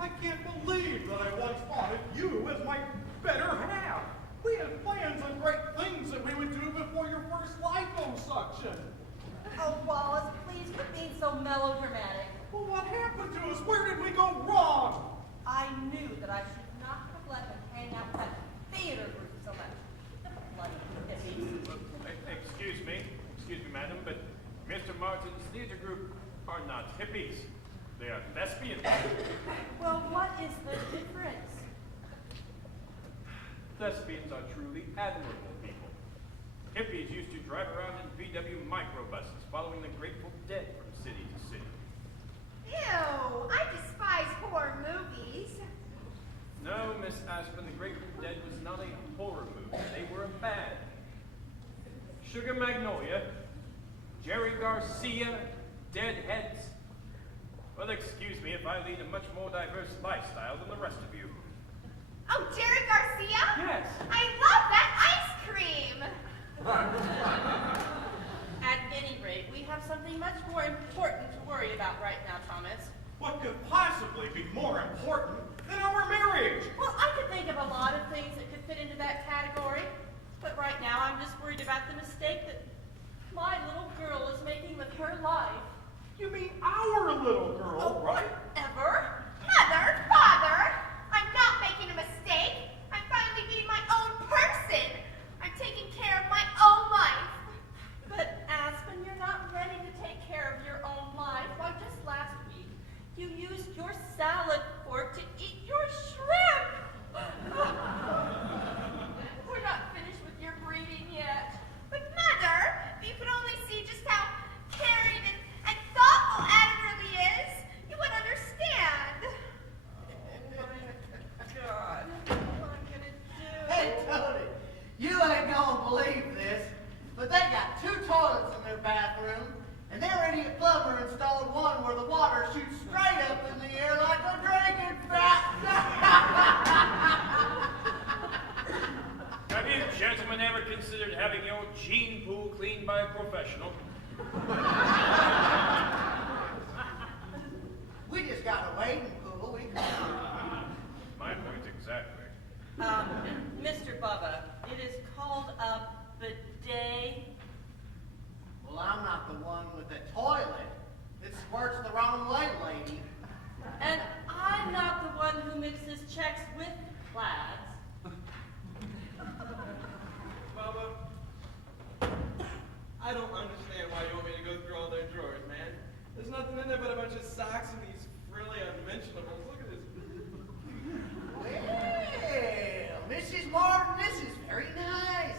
I can't believe that I once wanted you as my better half. We had plans on great things that we would do before your first liposuction. Oh, Wallace, please quit being so melodramatic. Well, what happened to us? Where did we go wrong? I knew that I should not have let them hang out with that theater group so much. The bloody hippies. Excuse me, madam, but Mr. Martin's theater group are not hippies. They are thespians. Well, what is the difference? Thespians are truly admirable people. Hippies used to drive around in VW microbuses, following the Grateful Dead from city to city. Ew, I despise horror movies. No, Miss Aspen, the Grateful Dead was not a horror movie. They were a band. Sugar Magnolia, Jerry Garcia, Deadheads. Well, excuse me if I lead a much more diverse lifestyle than the rest of you. Oh, Jerry Garcia? Yes. I love that ice cream. At any rate, we have something much more important to worry about right now, Thomas. What could possibly be more important than our marriage? Well, I could think of a lot of things that could fit into that category, but right now I'm just worried about the mistake that my little girl is making with her life. You mean our little girl, right? Whatever. Mother, father, I'm not making a mistake. I'm finally being my own person. I'm taking care of my own life. But Aspen, you're not ready to take care of your own life. Why, just last week, you used your salad fork to eat your shrimp. We're not finished with your breeding yet. But Mother, if you could only see just how caring and thoughtful Adam really is, you would understand. Oh my God, what am I gonna do? Hey, Tony, you ain't gonna believe this, but they got 2 toilets in their bathroom, and their idiot plumber installed one where the water shoots straight up in the air like a dragon Have you gentlemen ever considered having your gene pool cleaned by a professional? We just got a wading pool. My point exactly. Mr. Bubba, it is called a bidet. Well, I'm not the one with the toilet. It squirts the wrong way, lady. And I'm not the one who mixes checks with plaids. Bubba, I don't understand why you want me to go through all their drawers, man. There's nothing in there but a bunch of socks and these frilly unmentionables. Look at this. Well, Mrs. Martin, this is very nice.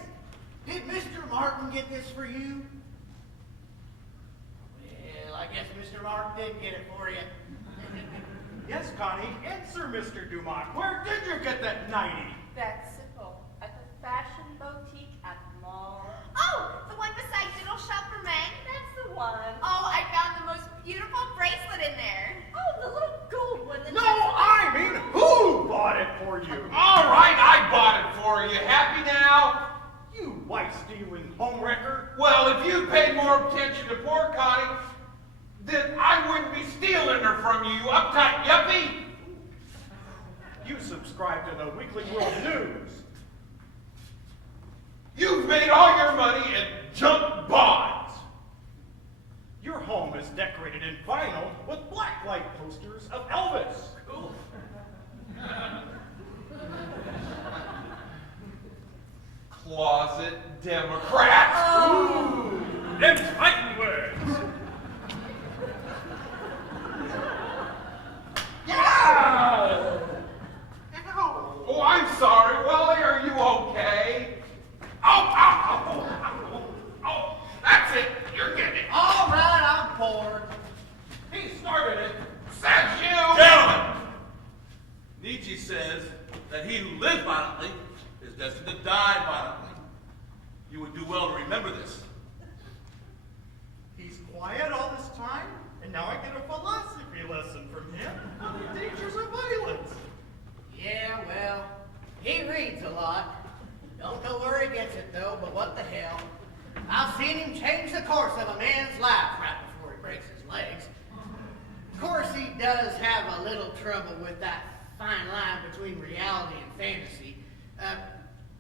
Did Mr. Martin get this for you? Well, I guess Mr. Martin did get it for you. Yes, Connie. Answer, Mr. DUMOCK. Where did you get that 90? That's simple. At the fashion boutique at the mall. Oh, the one beside Diddle Shop for Men? That's the one. Oh, I found the most beautiful bracelet in there. Oh, the little gold one. That No, I mean, who bought it for you? All right, I bought it for you. Happy now? You wife-stealing homewrecker. Well, if you paid more attention to poor Connie, then I wouldn't be stealing her from you, uptight yuppie. You subscribe to the Weekly World News. You've made all your money in junk bonds. Your home is decorated in vinyl with blacklight posters of Elvis. Ooh. Closet Democrat. Ooh, them's fighting words. Yeah! Oh, I'm sorry. Wally, are you okay? Oh, that's it. You're getting it. All right, I'm bored. He started it. That's you. Gentlemen, Nietzsche says that he who lives violently is destined to die violently. You would do well to remember this. He's quiet all this time, and now I get a philosophy lesson from him on the dangers of violence. Yeah, well, he reads a lot. Don't know where he gets it, though, but what the hell. I've seen him change the course of a man's life right before he breaks his legs. course, he does have a little trouble with that fine line between reality and fantasy.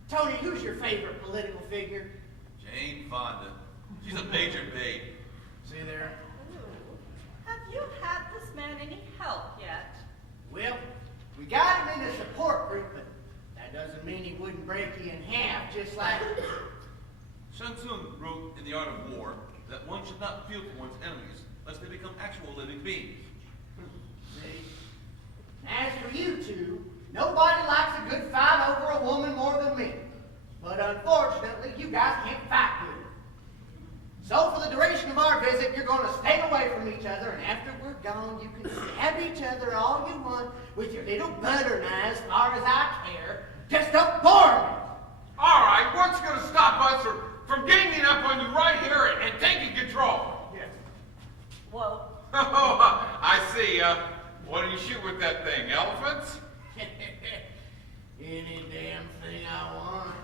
Tony, who's your favorite political figure? Jane Fonda. She's a major babe. See there? Ooh. Have you had this man any help yet? Well, we got him in a support group, but that doesn't mean he wouldn't break you in half, just like... Sun Tzu wrote in The Art of War that one should not feel for one's enemies lest they become actual living beings. See? As for you two, nobody likes a good fight over a woman more than me. But unfortunately, you guys can't fight good. So for the duration of our visit, you're going to stay away from each other, and after we're gone, you can stab each other all you want with your little butter knife as far as I care. Just don't bore me. All right, what's going to stop us from ganging up on you right here and taking control? Yes. Whoa. Oh, I see. What do you shoot with that thing? Elephants? Any damn thing I want.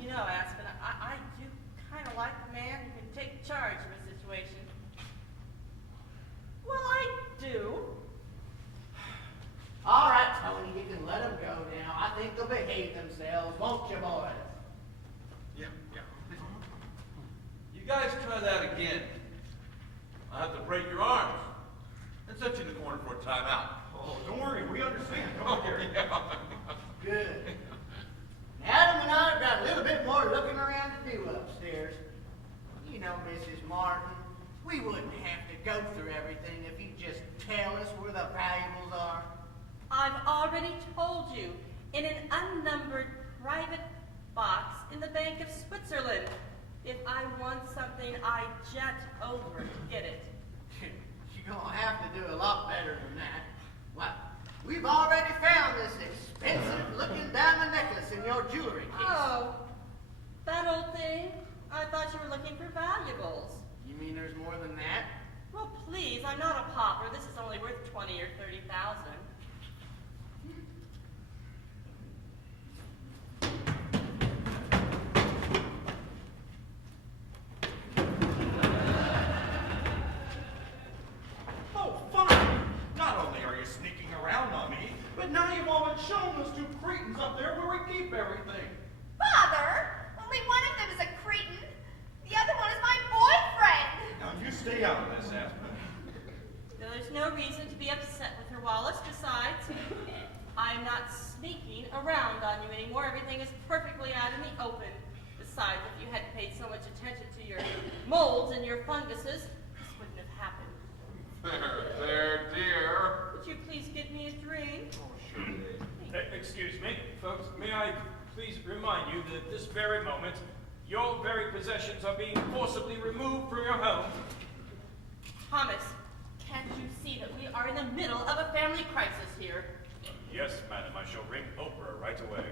You know, Aspen, I do kind of like the man who can take charge of a situation. Well, I do. All right, Tony, you can let them go now. I think they'll behave themselves, won't you, boys? Yeah. You guys try that again. I'll have to break your arms and set you in the corner for a timeout. Oh, don't worry, we understand. Come on, Gary. Good. Adam and I have got a little bit more looking around to do upstairs. You know, Mrs. Martin, we wouldn't have to go through everything if you'd just tell us where the valuables are. I've already told you, in an unnumbered private box in the Bank of Switzerland. If I want something, I jet over to get it. You're gonna have to do a lot better than that. Well, we've already found this expensive-looking diamond necklace in your jewelry case. Oh, that old thing? I thought you were looking for valuables. You mean there's more than that? Well, please, I'm not a pauper. This is only worth 20 or 30,000. Oh, fine. Not only are you sneaking around on me, but now you've all been shown those two cretins up there where we keep everything. Father, only one of them is a cretin. The other one is my boyfriend. Now you stay out of this, Aspen. There's no reason to be upset with her, Wallace. Besides, I'm not sneaking around on you anymore. Everything is perfectly out in the open. Besides, if you hadn't paid so much attention to your molds and your funguses, this wouldn't have happened. There, dear. Would you please get me a drink? Excuse me, folks. May I please remind you that at this very moment, your very possessions are being forcibly removed from your home. Thomas, can't you see that we are in the middle of a family crisis here? Yes, madam, I shall ring Oprah right away.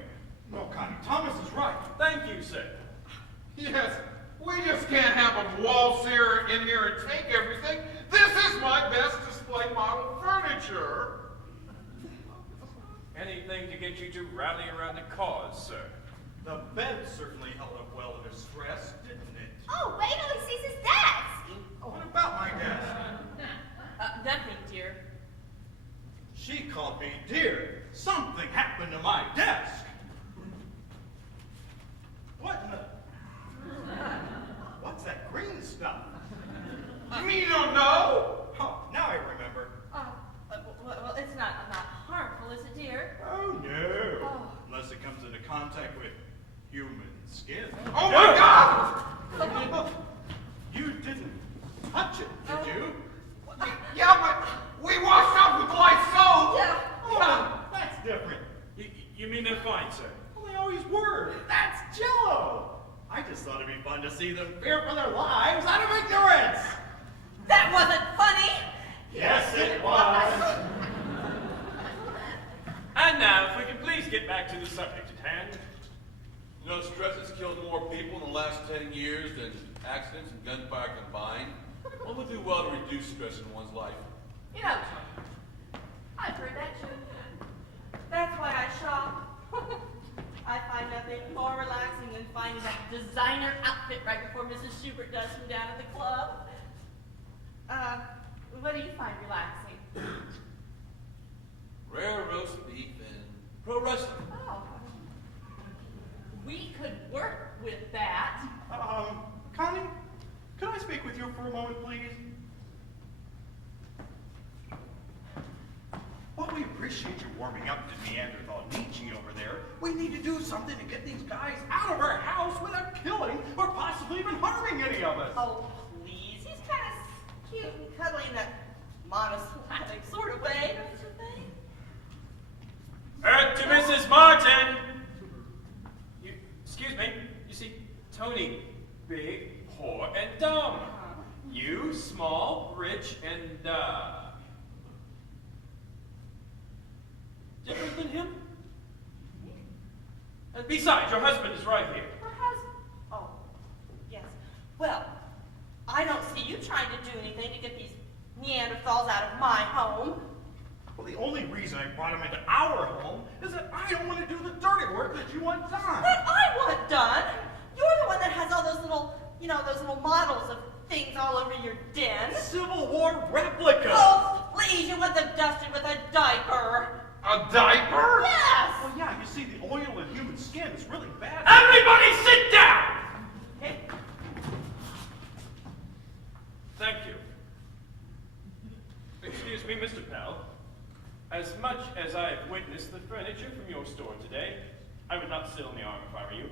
No, Connie, Thomas is right. Thank you, sir. Yes, we just can't have a waltz here in here and take everything. This is my best display model furniture. Anything to get you to rally around the cause, sir. The bed certainly held up well under stress, didn't it? Oh, wait till he sees his desk. Oh, what about my desk? Nothing, dear. She called me dear. Something happened to my desk. What in the... What's that green stuff? Me don't know. Oh, now I remember. Well, it's not harmful, is it, dear? Oh, no. Oh. Unless it comes into contact with human skin. Oh my God! You didn't touch it, did you? Yeah, but we washed up with Lysol. Yeah. Oh, that's different. You mean they're fine, sir? Well, they always were. That's Jell-O. I just thought it'd be fun to see them fear for their lives out of ignorance. That wasn't funny! Yes, it was. And now, if we can please get back to the subject at hand. You know, stress has killed more people in the last 10 years than accidents and gunfire combined. One would do well to reduce stress in one's life. You know, I've heard that too. That's why I shop. I find nothing more relaxing than finding that designer outfit right before Mrs. Schubert does from down at the club. What do you find relaxing? Rare roast beef and pro wrestling. Oh. We could work with that. Connie, could I speak with you for a moment, please? While we appreciate you warming up to Neanderthal Nietzsche over there, we need to do something to get these guys out of our house without killing or possibly even harming any of us. Oh, please. He's kind of cute and cuddly in that monosyllabic sort of way, don't you think? To Mrs. Martin! Excuse me. You see, Tony, big, poor, and dumb. You, small, rich, and, different than him? And besides, your husband is right here. Her husband? Oh, yes. Well, I don't see you trying to do anything to get these Neanderthals out of my home. Well, the only reason I brought him into our home is that I don't want to do the dirty work that you want done. That I want done? You're the one that has all those little, those little models of things all over your den. Civil War replicas. Oh, please, you want them dusted with a diaper. A diaper? Yes! Well, yeah, you see, the oil in human skin is really bad. Everybody sit down! Okay. Thank you. Excuse me, Mr. Pell. As much as I have witnessed the furniture from your store today, I would not sit on the arm if I were you.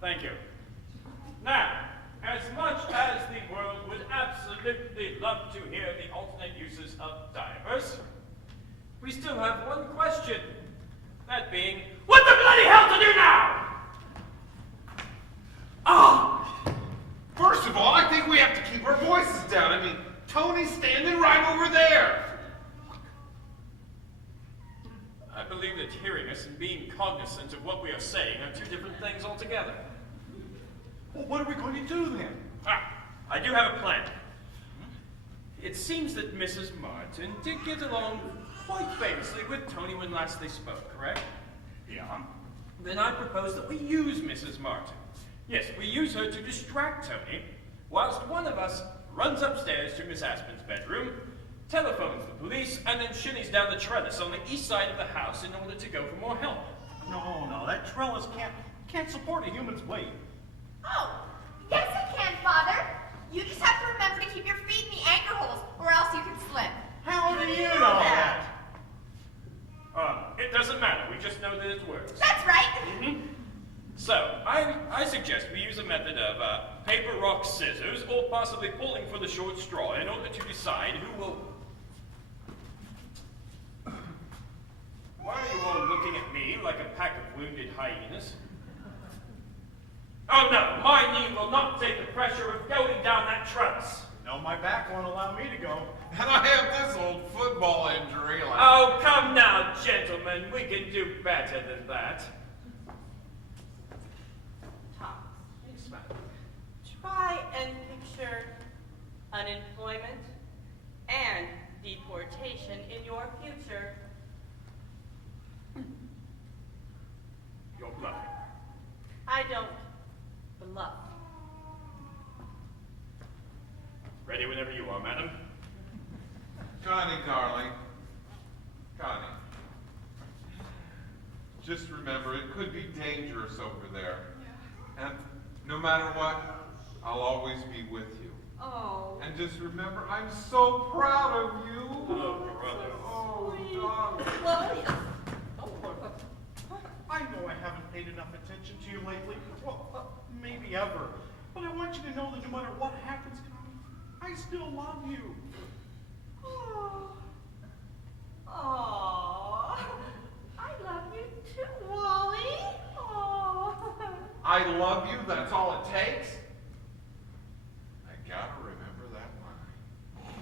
Thank you. Now, as much as the world would absolutely love to hear the alternate uses of diapers, we still have one question. That being, what the bloody hell to do now? First of all, I think we have to keep our voices down. I mean, Tony's standing right over there. I believe that hearing us and being cognizant of what we are saying are two different things altogether. Well, what are we going to do then? I do have a plan. It seems that Mrs. Martin did get along quite famously with Tony when last they spoke, correct? Yeah. Then I propose that we use Mrs. Martin. Yes, we use her to distract Tony, whilst one of us runs upstairs to Miss Aspen's bedroom, telephones the police, and then shimmies down the trellis on the east side of the house in order to go for more help. No, that trellis can't support a human's weight. Oh, yes it can, Father. You just have to remember to keep your feet in the anchor holes, or else you can slip. How do you know that? It doesn't matter. We just know that it works. That's right. So, I suggest we use a method of paper, rock, scissors, or possibly pulling for the short straw in order to decide who will... Why are you all looking at me like a pack of wounded hyenas? Oh no, my knee will not take the pressure of going down that trellis. No, my back won't allow me to go. And I have this old football injury. Oh, come now, gentlemen. We can do better than that. Thomas, try and picture unemployment and deportation in your future. You're bluffing. I don't bluff. Ready whenever you are, madam. Connie, darling. Connie. Just remember, it could be dangerous over there. Yeah. And no matter what, I'll always be with you. Oh. And just remember, I'm so proud of you. Oh, brother. Oh, darling. Well, I know I haven't paid enough attention to you lately. Well, maybe ever. But I want you to know that no matter what happens, Connie, I still love you. Oh, I love you too, Wally. Oh. I love you, that's all it takes. I gotta remember that line.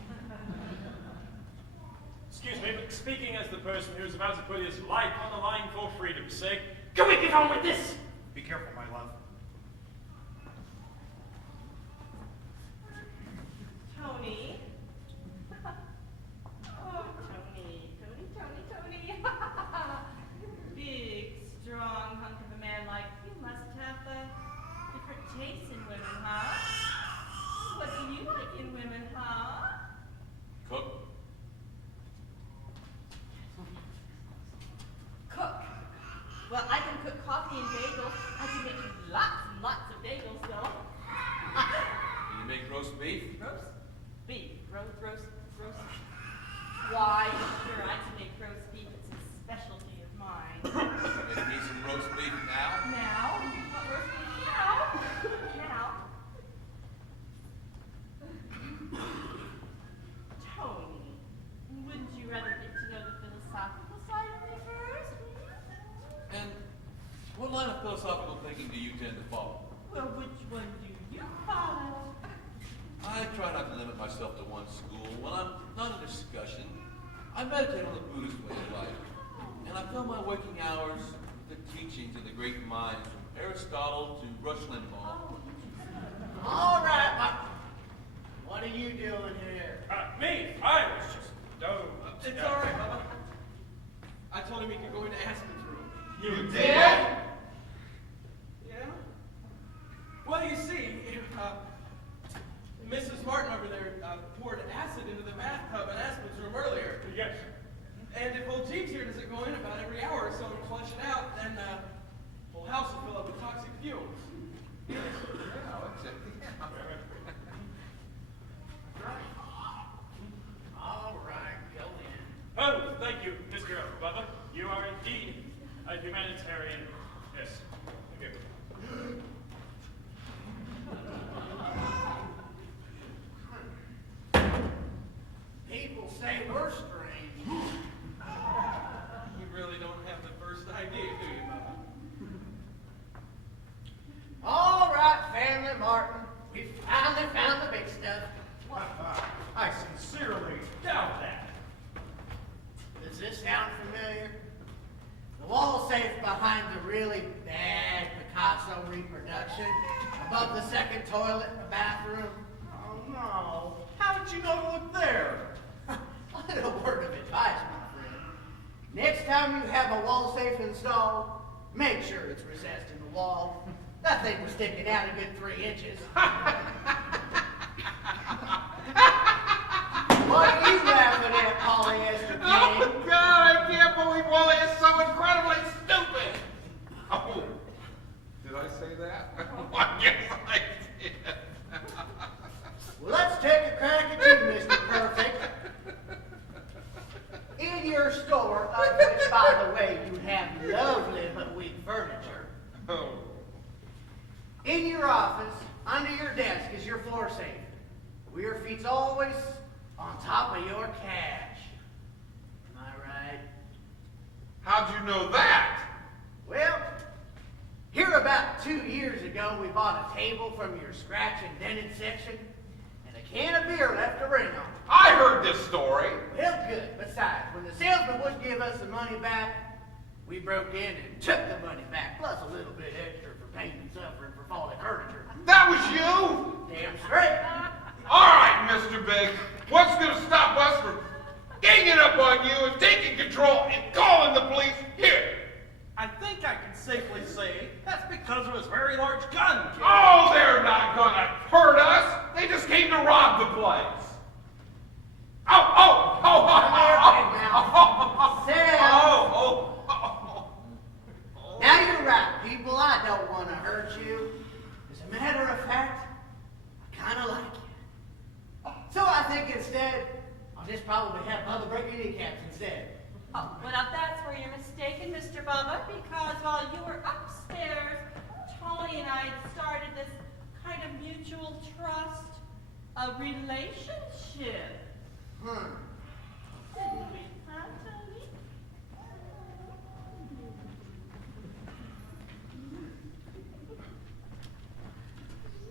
Excuse me, but speaking as the person who's about to put his life on the line for freedom's sake, can we get on with this? Be careful, my love. Tony. Oh, Tony. Big, strong hunk of a man like you must have the Well, I can cook coffee and bagels. I can make lots and lots of bagels, though. Can you make roast beef? Roast beef. Roast. Why, sure, I can make roast beef. It's a specialty of mine. Make me some roast beef now? Now? What roast beef now? Tony, wouldn't you rather get to know the philosophical side of me first? And what line of philosophical thinking do you tend to follow? Well, which one do you follow? I try not to limit myself to one school. When I'm not in discussion, I meditate on the Buddhist way of life. And I fill my waking hours with the teachings of the great minds from Aristotle to Rush Limbaugh. All right, Mike. What are you doing here? Me? I was just dove upstairs. It's all right, Bubba. I told him he could go into Aspen's room. You did? Yeah? Well, you see, Mrs. Martin over there poured acid into the bathtub in Aspen's room earlier. Yes. And if old Jeeves here doesn't go in about every hour or so and flush it out, then the whole house will fill up with toxic fumes. All right, go in. Oh, thank you, Mr. Bubba. You are indeed a humanitarian. Yes. Thank you. People say we're strange. You really don't have the first idea, do you, Bubba? All right, family Martin. We finally found the big stuff. I sincerely doubt that. Does this sound familiar? The wall safe behind the really bad Picasso reproduction, above the second toilet in the bathroom. Oh no. How did you know to look there? A little word of advice, my friend. Next time you have a wall safe installed, make sure it's recessed in the wall. That thing was sticking out a good 3 inches. What are you laughing at, polyester Oh, pig? God, I can't believe Wally is so incredibly stupid. Oh, did I say that? I guess I did. Well, let's take a crack at you, Mr. Perfect. In your store, of which, by the way, you have lovely but weak furniture. Oh. In your office, under your desk, is your floor safe, where your feet's always on top of your cash. Am I right? How'd you know that? Well, here about 2 years ago, we bought a table from your scratch and dented section, and a can of beer left to ring on. I heard this story. Well, good. Besides, when the salesman wouldn't give us the money back, we broke in and took the money back, plus a little bit extra for pain and suffering for falling furniture. That was you? Damn straight. All right, Mr. Big. What's going to stop us from ganging up on you and taking control and calling the police here? I think I can safely say that's because of his very large gun, kid. Oh, they're not going to hurt us. They just came to rob the place. Now you're right, people. I don't want to hurt you. As a matter of fact, I kind of like you. So I think instead, I'll just probably have Bubba break your kneecaps instead. Oh, well, now that's where you're mistaken, Mr. Bubba, because while you were upstairs, Tony and I started this kind of mutual trust, a relationship. Didn't we, huh, Tony?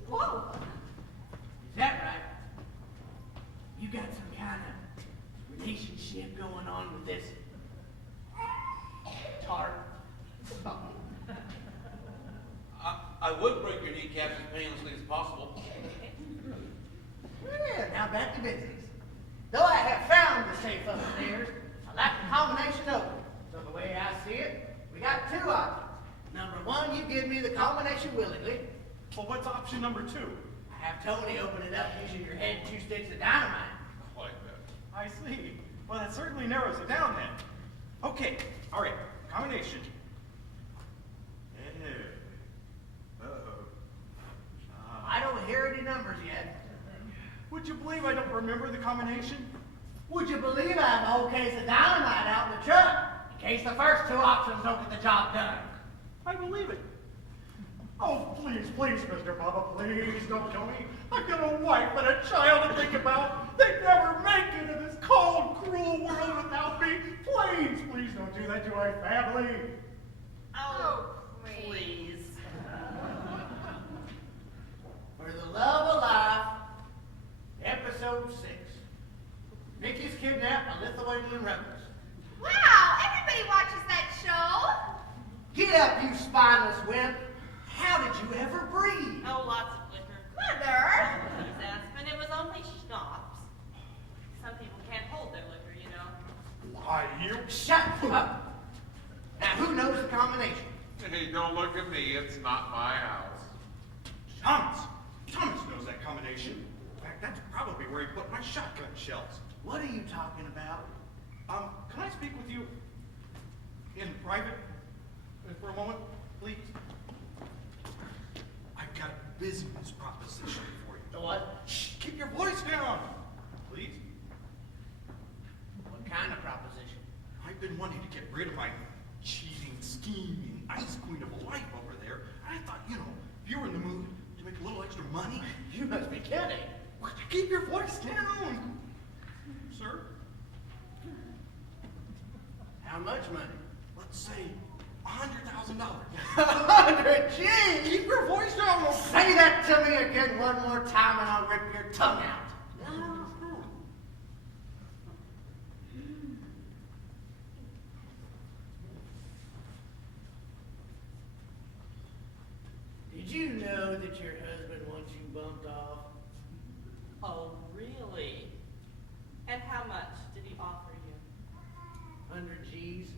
Whoa! Is that right? You got some kind of relationship going on with this tart? I would break your kneecaps as painlessly as possible. Well, now back to business. Though I have found the safe upstairs, I like the combination open. So the way I see it, we got 2 options. Number 1, you give me the combination willingly. Well, what's option number 2? I have Tony open it up using your head and 2 sticks of dynamite. Like that. I see. Well, that certainly narrows it down then. Okay, all right, combination. combination? Would you believe I have a whole case of dynamite out in the truck, in case the first two options don't get the job done? I believe it. Oh, please, please, Mr. Bubba, please don't kill me. I've got a wife and a child to think about. They'd never make it in this cold, cruel world without me. Please, please don't do that to my family. Oh, please. For the love of life, episode 6. Mickey's kidnapped by Lithuanian rebels. Wow, everybody watches that show. Get up, you spineless wimp. How did you ever breathe? Oh, lots of liquor. Mother. Please, Aspen, it was only schnapps. Some people can't hold their liquor, you know. Why, you... Shut up. Now, who knows the combination? Hey, don't look at me. It's not my house. Thomas knows that combination. In fact, that's probably where he put my shotgun shells. What are you talking about? Can I speak with you in private for a moment, please? I've got a business proposition for you. The what? Shh, keep your voice down, please. What kind of proposition? I've been wanting to get rid of my cheating, scheming, ice queen of a wife over there. And I thought, you know, if you were in the mood to make a little extra money, You must be kidding. keep your voice down, sir. How much money? Let's say $100,000. 100 G's! Keep your voice down. Say that to me again one more time and I'll rip your tongue out. Did you know that your husband wants you bumped off? Oh, really? And how much did he offer you? 100 G's?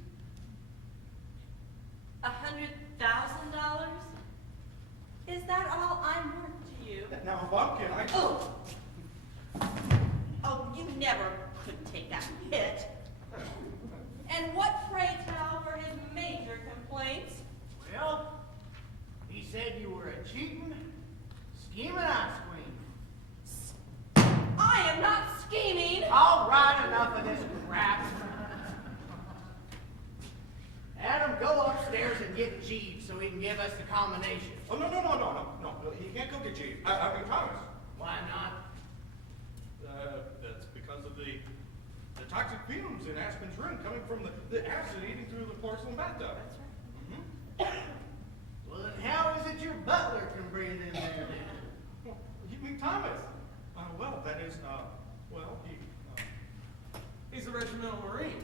$100,000? Is that all I'm worth to you? Now, Bumpkin, Oh, you never could take that hit. And what, pray tell, were his major complaints? Well, he said you were a cheating, scheming ice queen. I am not scheming. All right, enough of this crap. Adam, go upstairs and get Jeeves so he can give us the combination. Oh, no. He can't go get Jeeves. I mean, Thomas. Why not? That's because of the toxic fumes in Aspen's room coming from the acid eating through the porcelain bathtub. That's right. Mm-hmm. Well, then how is it your butler can breathe in there then? You mean Thomas? Well, that is, He's a regimental Marine.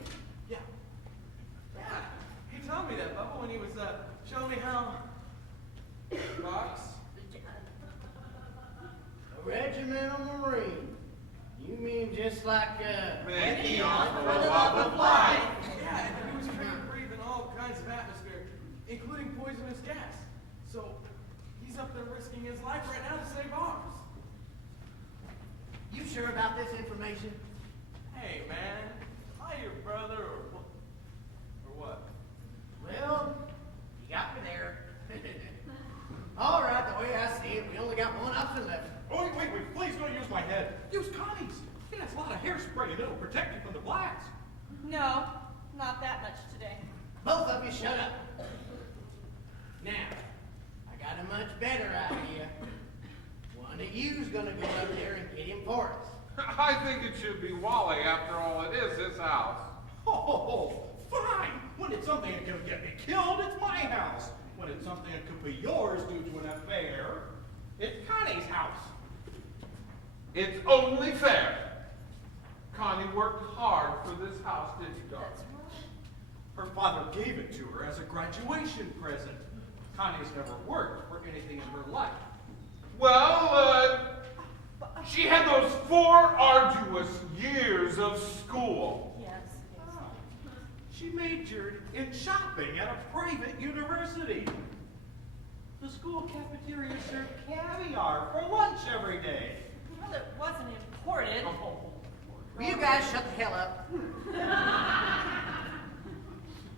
yeah. Yeah, he told me that, Bubba, when he was showing me how rocks. A regimental Marine. You mean just like, Mickey on for the love of life. Yeah, and he was trained to breathe in all kinds of atmosphere, including poisonous gas. So he's up there risking his life right now to save ours. You sure about this information? Hey, man, am I your brother or what? Well, you got me there. All right, the way I see it, we only got one option left. Oh, wait, please don't use my head. Use Connie's. It has a lot of hairspray and it'll protect you from the blast. No, not that much today. Both of you shut up. Now, I got a much better idea. One of you's gonna go up there and get him for us. I think it should be Wally. After all, it is his house. Oh, fine. When it's something that can get me killed, it's my house. When it's something that could be yours due to an affair, it's Connie's house. It's only fair. Connie worked hard for this house, didn't you, darling? Her father gave it to her as a graduation present. Connie's never worked for anything in her life. Well, she had those 4 arduous years of school. Yes. She majored in shopping at a private university. The school cafeteria served caviar for lunch every day. Well, it wasn't imported. Will you guys shut the hell up?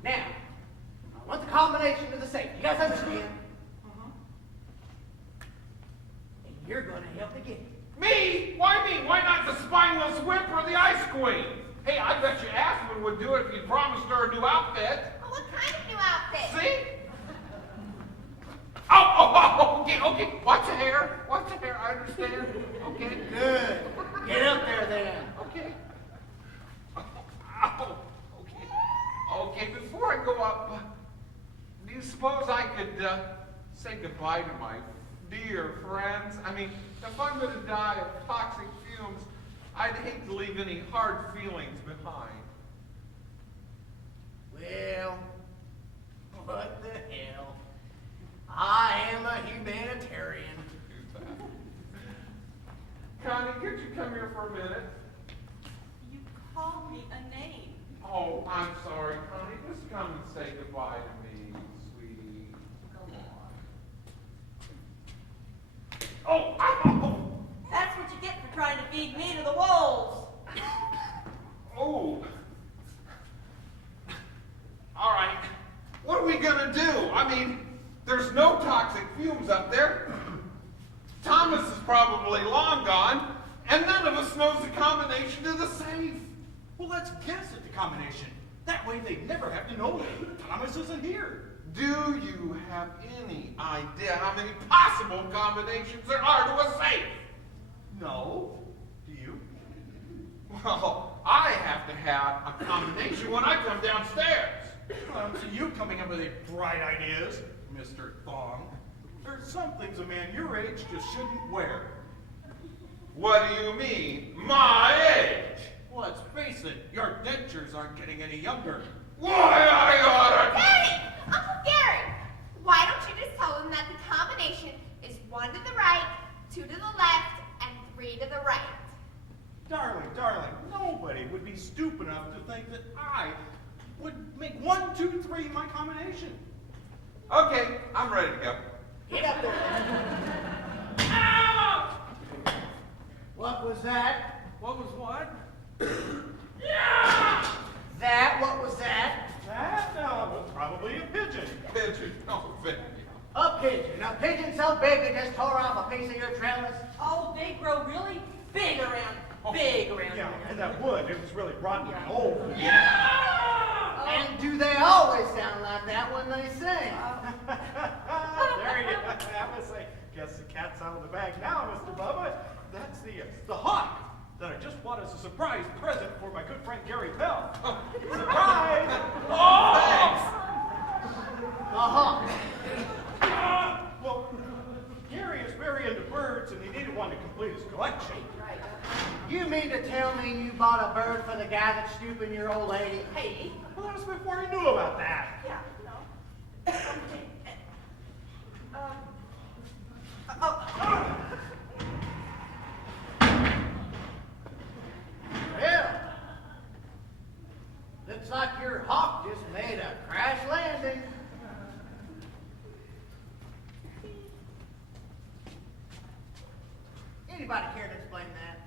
Now, I want the combination to the safe. You guys understand? And you're gonna help me get it. Me? Why me? Why not the spineless whip or the queen. Hey, I bet you Aspen would do it if you promised her a new outfit. Well, what kind of new outfit? See? Oh, okay. Watch the hair. I understand. Okay. Good. Get up there then. Okay. Oh, okay. Okay, before I go up, do you suppose I could say goodbye to my dear friends? I mean, if I'm going to die of toxic fumes, I'd hate to leave any hard feelings behind. Well, what the hell? I am a humanitarian. Connie, could you come here for a minute? You call me a name. Oh, I'm sorry, Connie. Just come and say goodbye to me, sweetie. Come on. Oh! That's what you get for trying to feed me to the wolves. Oh! All right. What are we gonna do? I mean, there's no toxic fumes up there. Thomas is probably long gone, and none of us knows the combination to the safe. Well, let's guess at the combination. That way they never have to know that Thomas isn't here. Do you have any idea how many possible combinations there are to a safe? No. Do you? Well, I have to have a combination when I come downstairs. So you coming up with any bright ideas, Mr. Thong. There's some things a man your age just shouldn't wear. What do you mean, my age? Well, let's face it, your dentures aren't getting any younger. Why, I oughta... Daddy! Uncle Gary! Why don't you just tell them that the combination is 1 to the right, 2 to the left, and 3 to the right? Darling, nobody would be stupid enough to think that I would make 1, 2, 3 my combination. Okay, I'm ready to go. Get up there. Ah! What was that? What was what? What was that? That was probably a pigeon. Pigeon, oh, pigeon. A pigeon. A pigeon so big it just tore off a piece of your trellis. Oh, they grow really big around Yeah, here. and that wood, it was really rotten and old. And do they always sound like that when they sing? There you go. I was like, guess the cat's out of the bag now, Mr. Bubba. That's the hawk that I just bought as a surprise present for my good friend Gary Pell. Surprise! Oh! Thanks. A hawk. Well, Gary is very into birds, and he needed one to complete his collection. You mean to tell me you bought a bird for the guy that's stooping your old lady? Hey. Well, that was before he knew about that. Yeah, no. Well, looks like your hawk just made a crash landing. Anybody care to explain that?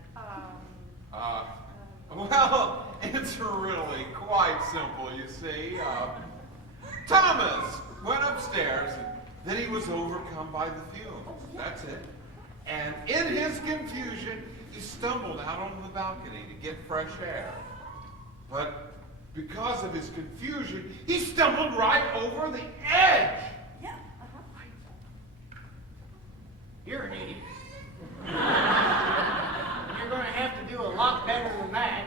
Well, it's really quite simple, you see. Thomas went upstairs, and then he was overcome by the fumes. That's it. And in his confusion, he stumbled out onto the balcony to get fresh air. But because of his confusion, he stumbled right over the edge. Yeah, You're an idiot. You're going to have to do a lot better than that.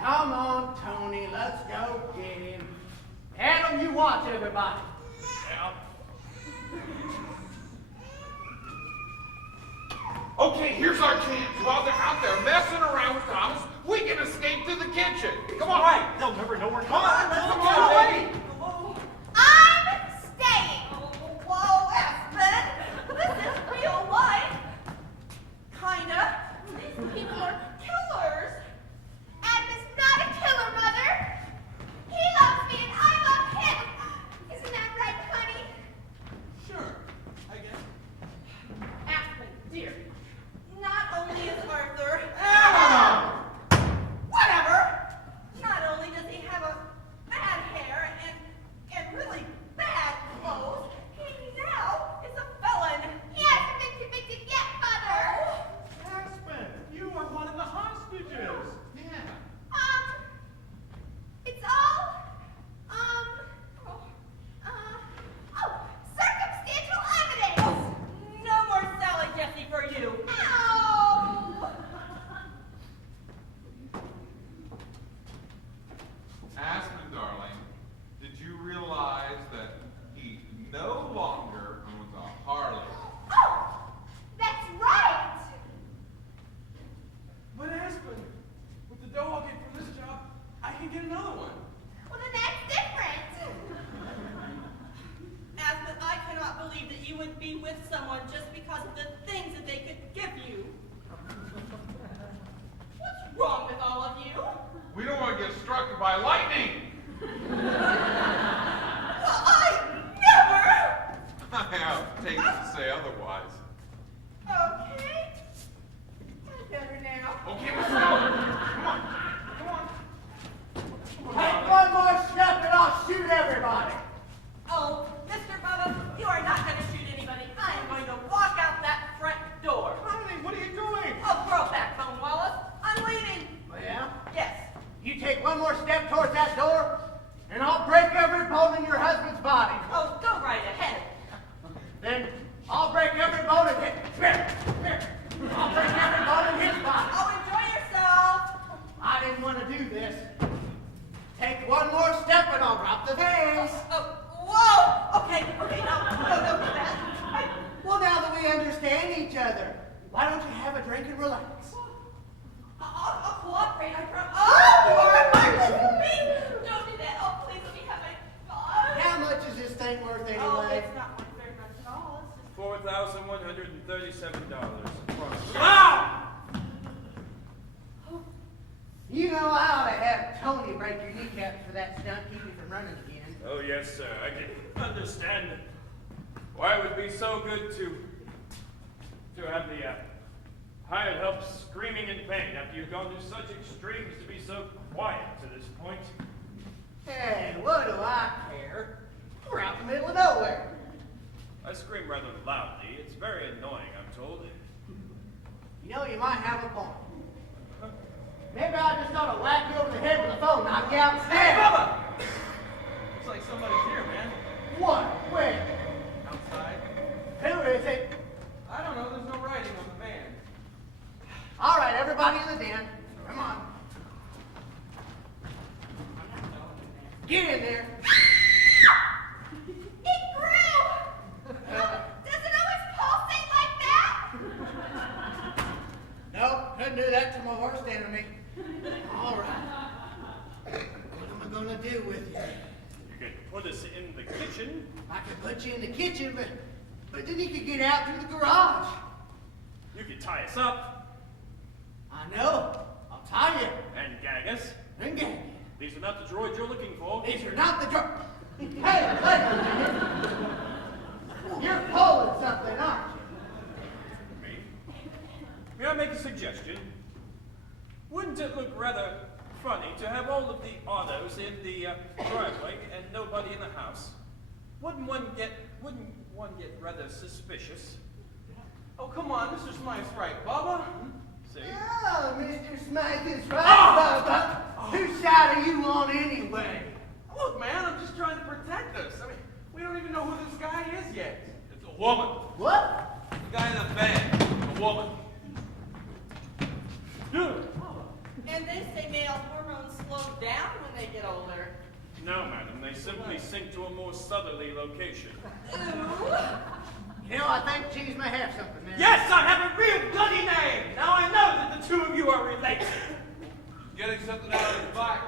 Come on, Tony, let's go get him. Adam, you watch everybody. Okay, here's our chance. While they're out there messing around with Thomas, we can escape to the kitchen. Come on. Right, they'll never know we're gone. Come on, wait. I'm staying! Whoa, Aspen! This is real life. Kinda. These people are killers. Adam is not a killer, Mother! He loves me and I love him! Isn't that right, honey? Sure, I guess. Aspen, dear. Not only is Arthur... Whatever! Not only does he have a bad with someone just because of the things that they could give you. What's wrong with all of you? We don't want to get struck by lightning. Well, I never! I have taste to say otherwise. Okay. I better now. Okay, let's go. Come on. Come on. Take one more step and I'll shoot everybody. Oh, Mr. Bubba, you are not going to shoot anybody. I am going to walk out that front door. Honey, what are you doing? Oh, throw back phone, Wallace. I'm leaving. Well, Yes. you take one more step towards that door, and I'll break every bone in your husband's body. Oh, go right ahead. Then I'll break every bone in his. I'll break every bone in his body. Oh, enjoy yourself. I didn't want to do this. Take one more step and I'll drop the vase. Oh, whoa. Okay, no, do that. Well, now that we understand each other, why don't you have a drink and relax? I'll cooperate, I promise. Oh, you are a heartless to me. Don't do that. Oh, please let me have my fun. How much is this thing worth anyway? Oh, it's not worth very much at all. It's just... $4,137. Ow! You know I ought to have Tony break your kneecaps for that stunt, keep you from running again. Oh, yes, sir. I can understand why it would be so good to have the hired help screaming in pain after you've gone to such extremes to be so quiet to this point. Hey, what do I care? We're out in the middle of nowhere. I scream rather loudly. It's very annoying, I'm told. You know, you might have a point. Maybe I just ought to whack you over the head with a phone, knock you out Hey, instead. Bubba! Looks like somebody's here, man. What? Where? Outside. Who is it? I don't know, there's no writing on the van. All right, everybody in the den. Come on. Get in there. It grew! Does it always pulsate like that? Nope, couldn't do that till my horse standing me. All right. What am I gonna do with you? You could put us in the kitchen. I could put you in the kitchen, but then you could get out through the garage. You could tie us up I know. I'll tie you and gag us. and get you. These are not the droids you're looking for. These are not the dr- Hey, wait a minute. You're pulling something, aren't you? Me? May I make a suggestion? Wouldn't it look rather funny to have all of the autos in the driveway and nobody in the house? Wouldn't one get rather suspicious? Oh, come on, Mr. Smythe's right. Bubba? See? Oh, Mr. Smythe is right, Bubba. Whose side are you on anyway? Look, man, I'm just trying to protect us. I mean, we don't even know who this guy is yet. It's a woman. What? The guy in the van. A woman. And they say male hormones slow down when they get older. No, madam. They simply sink to a more southerly location. You know, I think Cheese may have something there. Yes, I have a real bloody name! Now I know that the two of you are related. Getting something out of the back.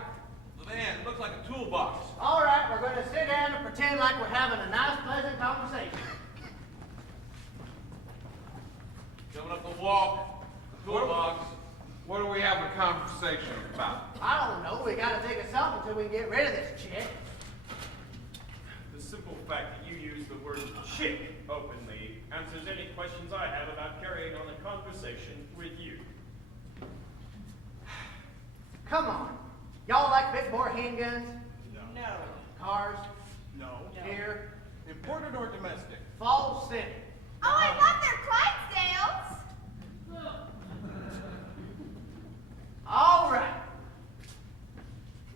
The van. It looks like a toolbox. All right, we're going to sit down and pretend like we're having a nice, pleasant conversation. Coming up the walk. The toolbox. What do we have a conversation about? I don't know. We got to think of something until we can get rid of this chick. The simple fact that you use the word chick openly answers any questions I have about carrying on a conversation with you. Come on. Y'all like a bit more handguns? No. Cars? No. Here? Imported or domestic? Falls City. Oh, I love their Clydesdales. All right.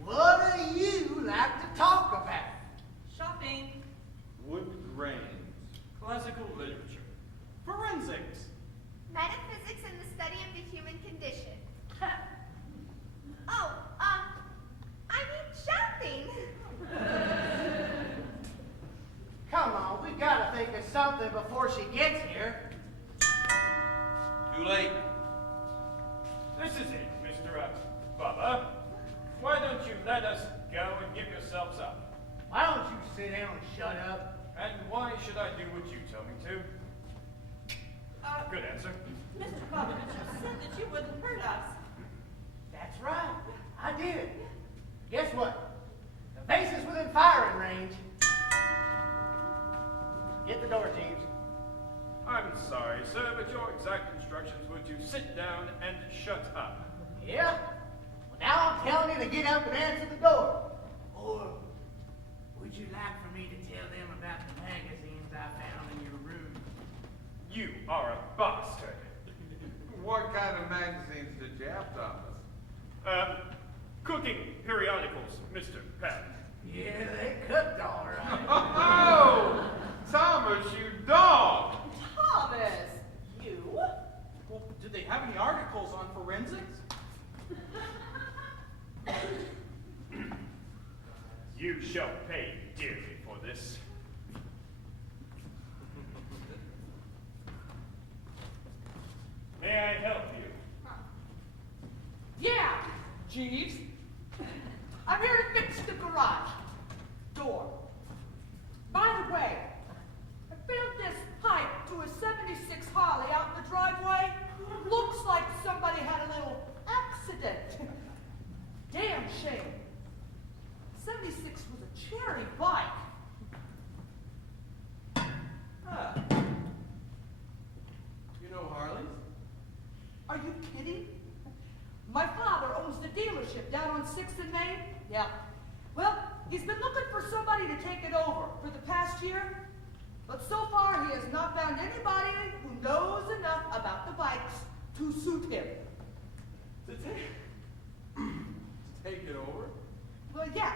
What do you like to talk about? Shopping. Wood grains. Classical literature. Forensics. Metaphysics and the study of the human condition. Oh, I mean shopping. Come on, we got to think of something before she gets here. Too late. This is it, Mr. Bubba. Why don't you let us go and give yourselves up? Why don't you sit down and shut up? And why should I do what you tell me to? Good answer. Mr. Popovich, you said that you wouldn't hurt us. That's right. I did. Guess what? The base is within firing range. Get the door, Jeeves. I'm sorry, sir, but your exact instructions were to sit down and shut up. Yeah? Well, now I'm telling you to get up and answer the door. Or would you like for me to tell them about the magazines I found in your room? You are a bastard. What kind of magazines did you have, Thomas? Cooking periodicals, Mr. Pell. Yeah, they cooked all right. Oh, Thomas, you dog! Thomas, you? Well, did they have any articles on forensics? You shall pay dearly for this. May I help you? Yeah, Jeeves. I'm here to fix the garage door. By the way, I found this pipe to a 76 Harley out in the driveway. Looks like somebody had a little accident. Damn shame. 76 was a cherry bike. Ah. You know Harley's? Are you kidding? My father owns the dealership down on 6th and Main. Yeah. Well, he's been looking for somebody to take it over for the past year, but so far he has not found anybody who knows enough about the bikes to suit him. To take it over? Well, yeah.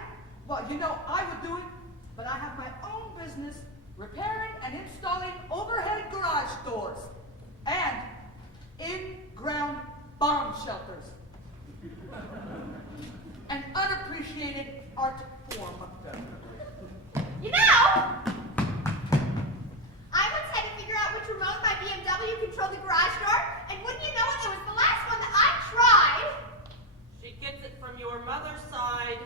Well, you know, I would do it, but I have my own business repairing and installing overhead garage doors and in-ground bomb shelters. An unappreciated art form. You know, I once had to figure out which remote my BMW controlled the garage door, and wouldn't you know it, it was the last one that I tried. She gets it from your mother's side.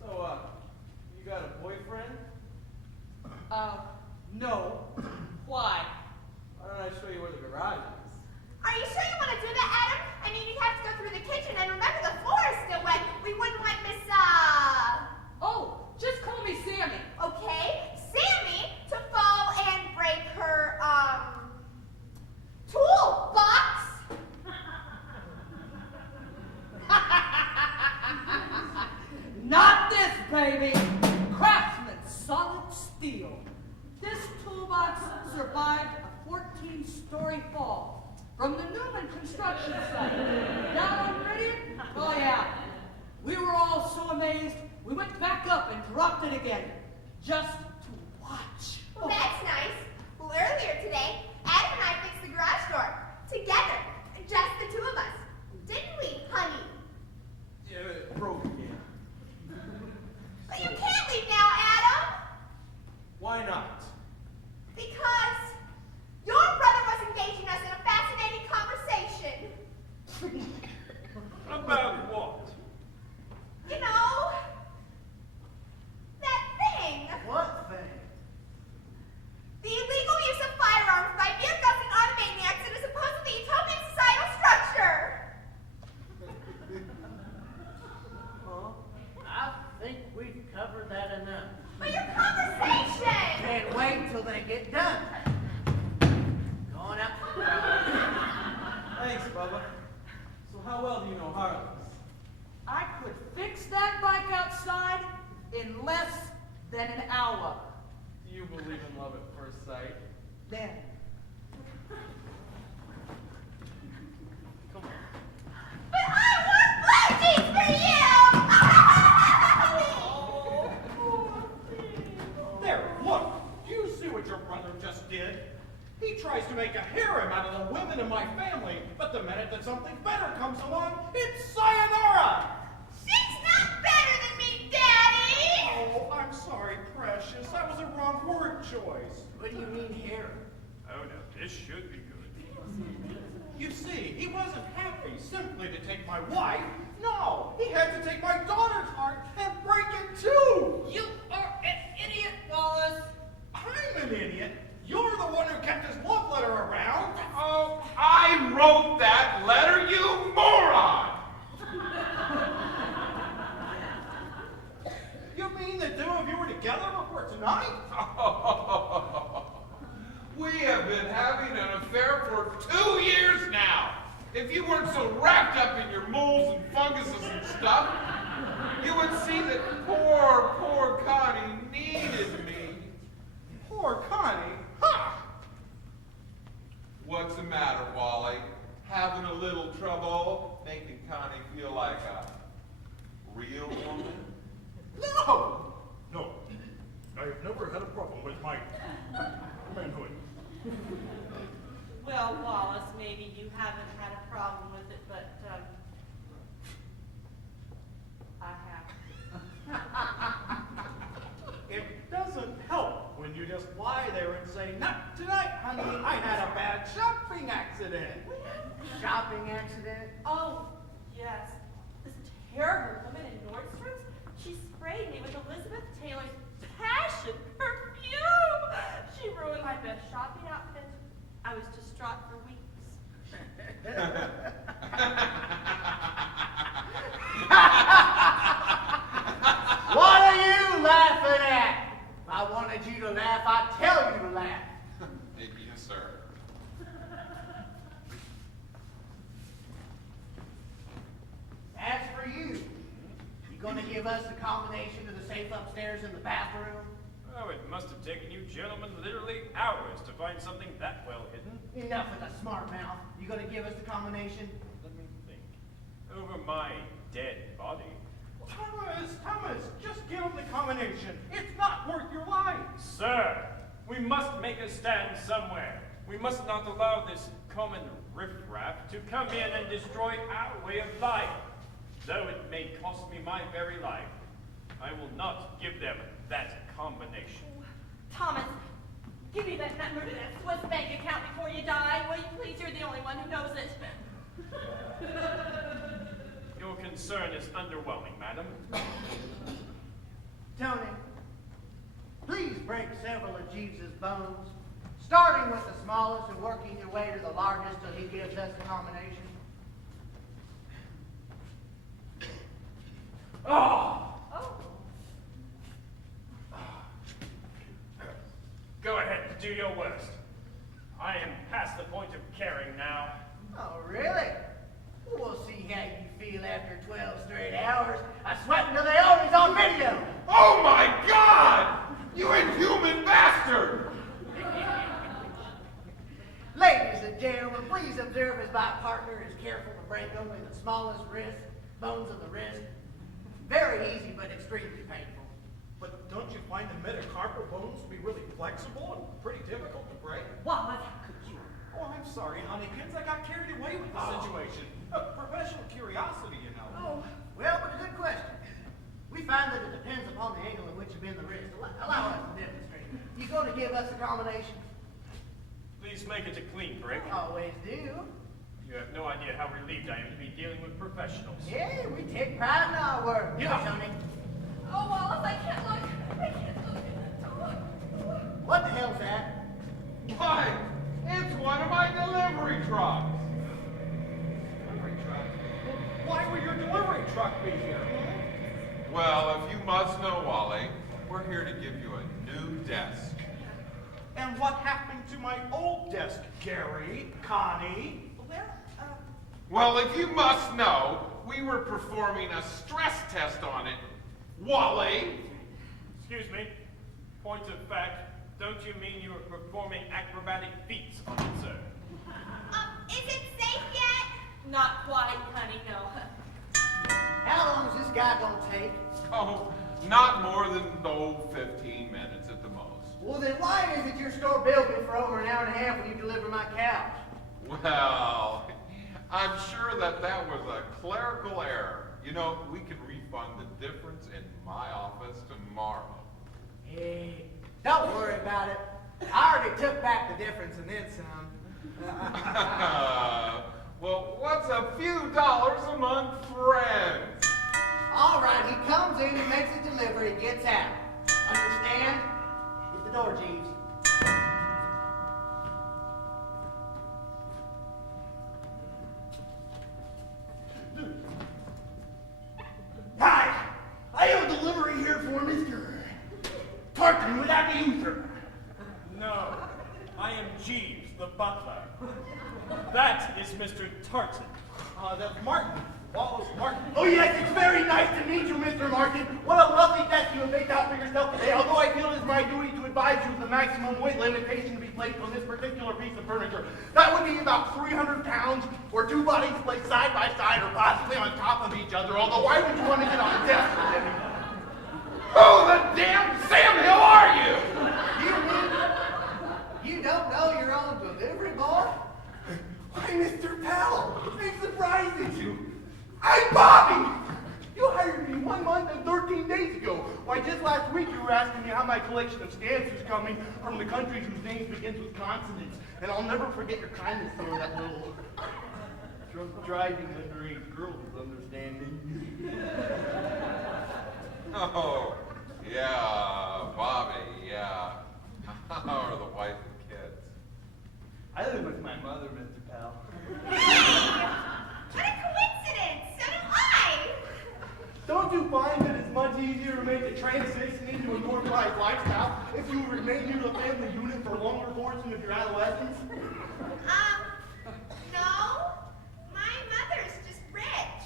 So, you got a boyfriend? No. Why? Why don't I show you where the garage is? Are you sure you want to do that, Adam? I mean, you'd have to go through the kitchen, and remember the floor is still wet. We wouldn't want Miss, Oh, just call me Sammy. okay, Sammy to fall and break her, toolbox. Not this, baby. Craftsman solid steel. This toolbox survived a 14-story fall from the Newman construction site. Down on Rian? Oh, yeah. We were all so amazed, we went back up and dropped it again, just to watch. Well, that's nice. Well, earlier today, Adam and I fixed the garage door. Together. Just the two of us. Didn't we, honey? Yeah, it broke again. But you can't leave now, Adam. Why not? Because your brother was engaging us in a fascinating conversation. About what? You know, that thing. What thing? The illegal use of firearms by beer-guzzling automaniacs in a supposedly utopian societal structure. I think we've covered that enough. But your conversation. Can't wait till they get done. Going up. Thanks, Bubba. So how well do you know Harley's? I could fix that bike outside in less than an hour. Do you believe in love at first sight? Then. Come on. But I want blue jeans for you. There, look. Do you see what your brother just did? He tries to make a harem out of the women in my family, but the minute that something better comes along, it's sayonara! She's not better than me, Daddy. Oh, I'm sorry, precious. That was a wrong word choice. What do you mean here? Oh, no, this should be good. You see, he wasn't happy simply to take my wife. No, he had to take my daughter's heart and break it too. You are an idiot, Wallace. I'm an idiot. You're the one who kept his love letter together before tonight? We have been having an affair for 2 years now. If you weren't so wrapped up in your moles and funguses and stuff, you would see that poor Connie needed me. Poor Connie? Ha! What's the matter, Wally? Having a little trouble making Connie feel like a real woman? No! No. I've never had a problem with my manhood. Well, Wallace, maybe you haven't had a problem with it, but, I have. It doesn't help when you just lie there and say, "Not tonight, honey. I had a bad shopping accident." Shopping accident? Oh, yes. This terrible woman in Nordstrom's, she sprayed me with Elizabeth Taylor's passion perfume. She ruined my best shopping outfit. I was distraught for weeks. What are you laughing at? If I wanted you to laugh, I'd tell you to laugh. Yes, sir. As for you gonna give us the combination to the safe upstairs in the bathroom? Oh, it must have taken you gentlemen literally hours to find something that well hidden. Enough of the smart mouth. You gonna give us the combination? Let me think. Over my dead body. Thomas, just give him the combination. It's not worth your life. Sir, we must make a stand somewhere. We must not allow this common riffraff to come in and destroy our way of life. Though it may cost me my very life, I will not give them that combination. Thomas, give me that number to that Swiss bank account before you die. Will you please? You're the only one who knows it. Your concern is underwhelming, madam. Tony, please break several of Jeeves's bones, starting with the smallest and working your way to the largest till he gives us the combination. Oh! Oh. Go ahead and do your worst. I am past the point of caring now. Oh, really? We'll see how you feel after 12 straight hours of sweating to the oldies on video. Oh my God! You inhuman bastard! Ladies and gentlemen, please observe as my partner is careful to break only the smallest bones of the wrist. Very easy, but extremely painful. But don't you find the metacarpal bones to be really flexible and pretty difficult to break? Wallace, how could you? Oh, I'm sorry, honeykins. I got carried away with the situation. Professional curiosity, you know. Oh, well, but a good question. We find that it depends upon the angle in which you bend the wrist. Allow us to demonstrate. You going to give us a combination? Please make it a clean break. Always do. You have no idea how relieved I am to be dealing with professionals. Yeah, we take pride in our work. Yeah. Tony. Oh, Wallace, I can't look. I can't look. What the hell's that? Why, it's one of my delivery trucks. Delivery truck? Why would your delivery truck be here? Well, if you must know, Wally, we're here to give you a new desk. And what happened to my old desk, Gary, Connie? Well, if you must know, we were performing a stress test on it. Wally! Excuse me. Point of fact, don't you mean you were performing acrobatic feats on it, sir? Is it safe yet? Not quite, honey, no. How long is this guy gonna take? Oh, not more than, 15 minutes at the most. Well, then why is it your store billed me for over an hour and a half when you deliver my couch? Well, I'm sure that was a clerical error. You know, we can refund the difference in my office tomorrow. Hey, don't worry about it. I already took back the difference and then some. Well, what's a few dollars among friends? All right, he comes in, he makes a delivery, gets out. Understand? Hit the door, Jeeves. Hi, I have a delivery here for Mr. Martin, would that be you, sir? No, I am Jeeves, the butler. That is Mr. Tartan. That's Martin. Wallace Martin. Oh, yes, it's very nice to meet you, Mr. Martin. What a lovely desk you have made out for yourself today, although I feel it is my duty to advise you of the maximum weight limitation to be placed on this particular piece of furniture. That would be about 300 pounds, or two bodies placed side by side, or possibly on top of each other, although why would you want to get on a desk with anyone? Who the damn Sam Hill are you? You don't know your own delivery boy? Why, Mr. Pell, I'm surprised at you. I'm Bobby! You hired me 1 month and 13 days ago. Why, just last week you were asking me how my collection of stamps is coming from the countries whose names begins with consonants. And I'll never forget your kindness over that little drunk driving underage girl who's understanding. Oh, yeah, Bobby, yeah. How are the wife and kids? I live with my mother, Mr. Pell. What a coincidence! So do I! Don't you find that it's much easier to make a transition into a normalized lifestyle if you remain near the family unit for a longer portion of your adolescence? No. My mother's just rich.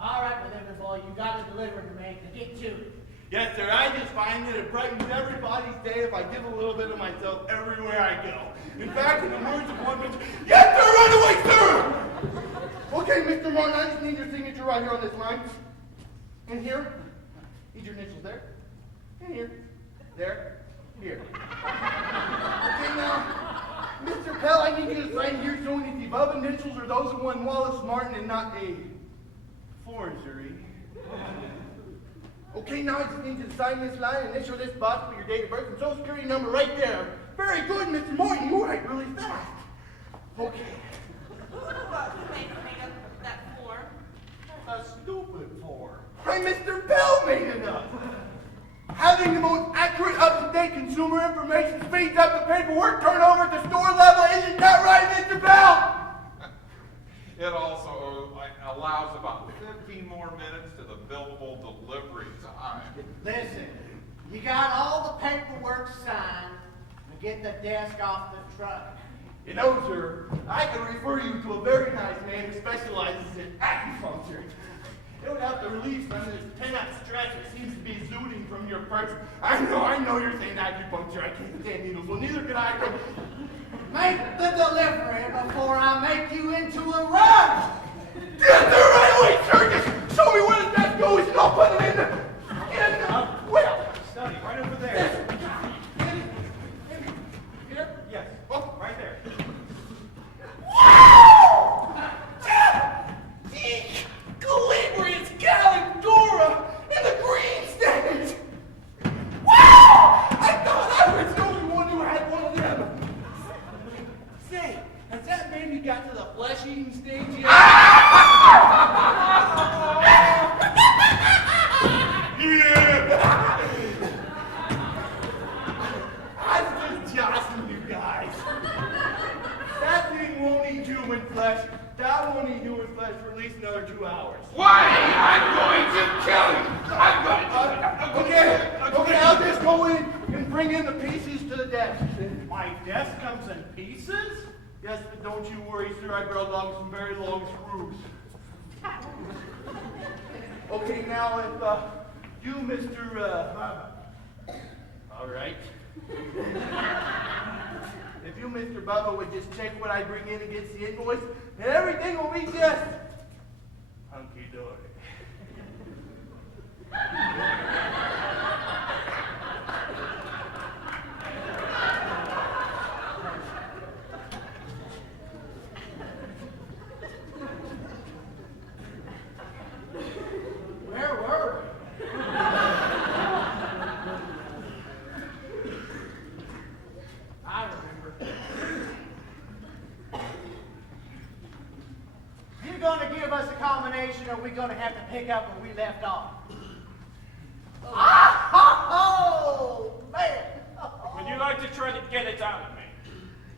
All right, delivery boy, you got a delivery to make. Get to it. Yes, sir. I just find that it brightens everybody's day if I give a little bit of myself everywhere I go. In fact, in the words of one bitch, yes, sir, right away, sir! Okay, Mr. Martin, I just need your signature right here on this line. In here. Need your initials there. In here. There. Here. Okay, now, Mr. Pell, I need you to sign here showing that the above initials are those of one Wallace Martin and not a forgery. Okay, now I just need you to sign this line, initial this box with your date of birth and social security number right there. Very good, Mr. Martin. You write really fast. Okay. Who made up that form? A stupid form. Hey, Mr. Pell made it up. Having the most accurate, up-to-date consumer information speeds up the paperwork turnover at the store level. Isn't that right, Mr. Pell? It also allows about 15 more minutes to the billable delivery time. Listen, you got all the paperwork signed. Now get the desk off the truck. You know, sir, I can refer you to a very nice man who specializes in acupuncture. It would have to release some of this pent-up stress that seems to be exuding from your person. I know you're saying acupuncture. I can't stand needles. Well, neither can I. Make the delivery before I make you into a rug. Yes, sir, right away, sir. Just show me where the desk goes and I'll put it in the well. Study, right over there. Here? Yes. Oh, right there. Wow! Calabria's Galindora and the green stage! Wow! I thought I was the only one who had one of them. Say, has that baby got to the flesh-eating stage yet? Yeah! I'm just jostling you guys. That thing won't eat human flesh. That won't eat human flesh for at least another 2 hours. Why? I'm going to kill him! I'm going to... Okay, I'll just go in and bring in the pieces to the desk. My desk comes in pieces? Yes, but don't you worry, sir. I brought along some very long screws. Okay, now if you, Mr. All right. If you, Mr. Bubba, would just check what I bring in against the invoice, and everything will be just hunky-dory. Where were we? I remember. You gonna give us a combination, or we gonna have to pick up where we left off? Oh, man! Would you like to try to get it out of me?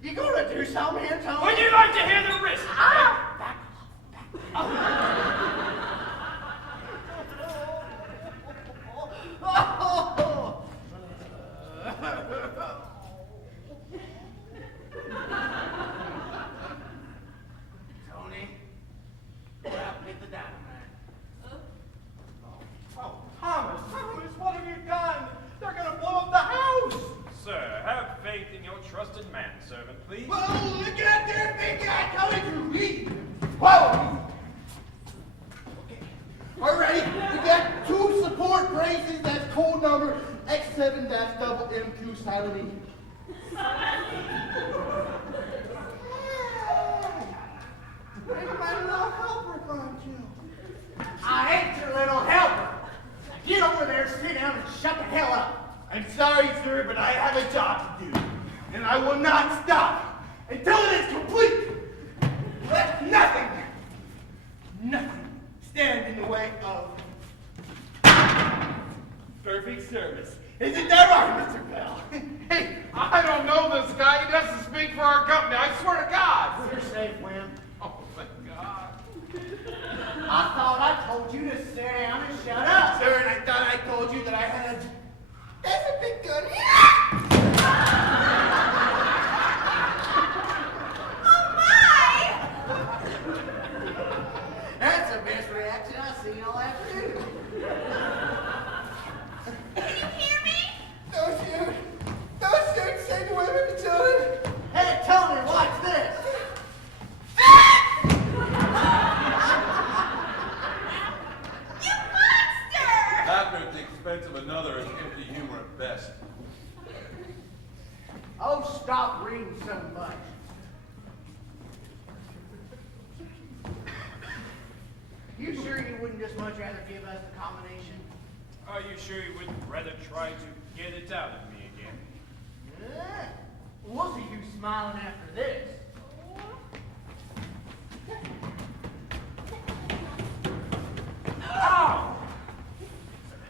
You gonna do something here, Tony? Would you like to hear the risk? Back off. X7-double-M2 silent E. Ain't my little helper, aren't you? I ain't your little helper. Now get over there, sit down, and shut the hell up. I'm sorry, sir, but I have a job to do, and I will not stop until it is complete. Let nothing stand in the way of perfect service. Isn't that right, Mr. Pell? Hey, I don't know this guy. He doesn't speak for our company. I swear to God. You're safe, Wham. Oh, thank God. I thought I told you to sit down and shut up. Sir, and I thought I told you that I had a big gun. Oh my! That's the best reaction I've seen all afternoon. Can you hear me? Don't shoot. Don't shoot. Save the women and children. Hey, Tony, watch this. You monster! Laughter at the expense of another is empty humor at best. Oh, stop reading so much. You sure you wouldn't just much rather give us the combination? Are you sure you wouldn't rather try to get it out of me again? Yeah. We'll see you smiling after this. Ow!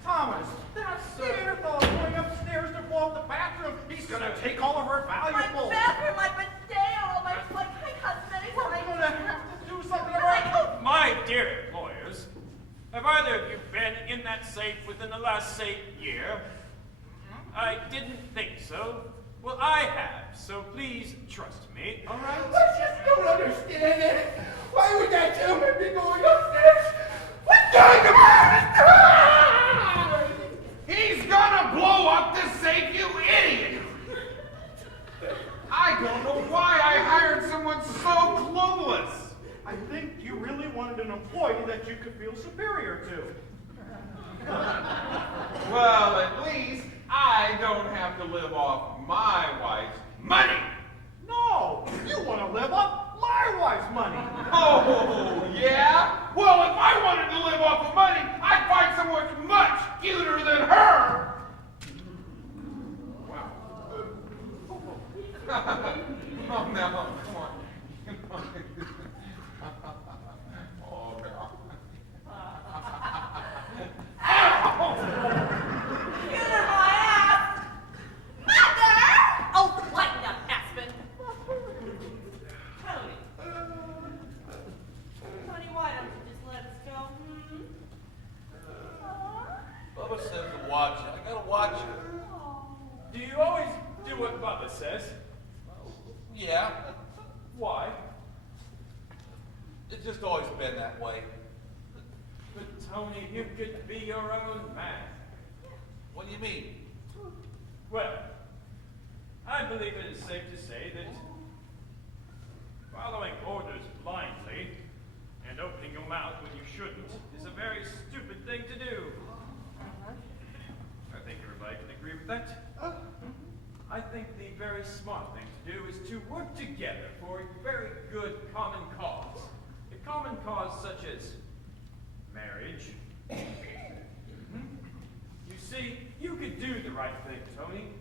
Thomas, that Neanderthal going upstairs to blow up the bathroom. He's gonna take all of our My valuables. bathroom, my bidet, all my cosmetics, We're my... gonna have to do something But about I it. My dear employers, have either of you been in that safe within the last, say, year? I didn't think so. Well, I have, so please trust me. All right. I just don't understand it. Why would that gentleman be going upstairs? What's going on? He's gonna blow up this safe, you idiot! I don't know why I hired someone so clueless. I think you really wanted an employee that you could feel superior to. Well, at least I don't have to live off my wife's money. No, you want to live off my wife's money. Oh, yeah? Well, if I wanted to live off of money, I'd find someone much cuter than her. Wow. Oh, no, come on. Oh, God. Get her my ass! Mother! Oh, lighten up, Aspen. Tony, why don't you just let us go? Bubba says to watch it. I gotta watch it. Do you always do what Bubba says? Yeah, Why? it's just always been that way. But Tony, you could be your own man. What do you mean? Well, I believe it is safe to say that following orders blindly and opening your mouth when you shouldn't is a very stupid thing to do. I think everybody can agree with that. I think the very smart thing to do is to work together for a very good common cause. A common cause such as marriage. You see, you could do the right thing, Tony.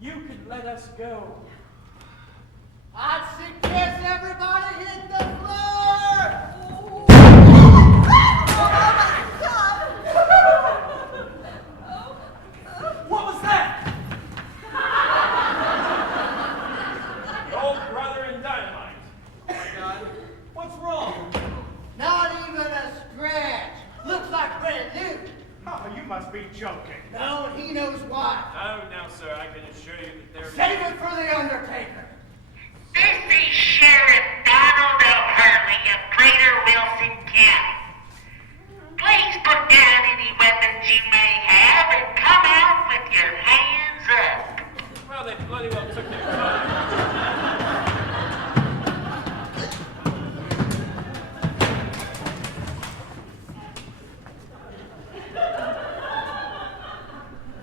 You could let us go. I'd suggest everybody hit the floor. What was that? Old brother and dynamite. Oh my God. What's wrong? Not even a scratch. Looks like brand new. Oh, you must be joking. No, and he knows why. Oh, now, sir, I can assure you that there Save it for the Undertaker. This is Sheriff Donald L. Hurley of Greater Wilson County. Please put down any weapons you may have and come out with your hands up. Well, they bloody well took their time.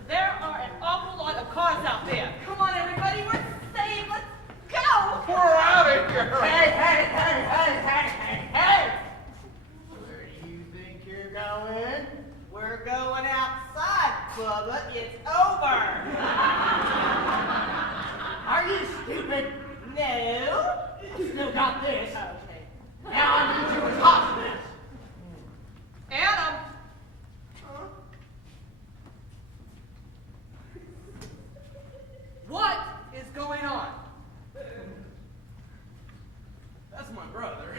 There are an awful Bubba. It's over. Are you stupid? No. Still got this. Okay. Now I need you as hostage. Adam. What is going on? That's my brother.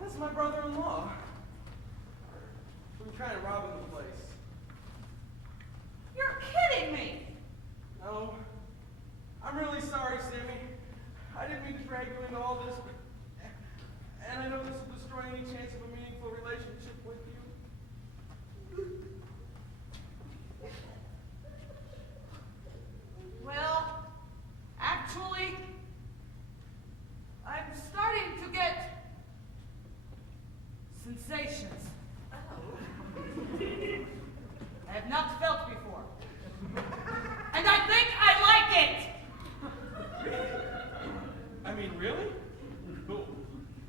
That's my brother-in-law. We're trying to rob him the place. You're kidding me. No. I'm really sorry, Sammy. I didn't mean to drag you into all this, but... And I know this will destroy any chance of a meaningful relationship with you. Well, actually, I'm starting to get sensations. I have not felt before. And I think I like it! I mean, really? Cool.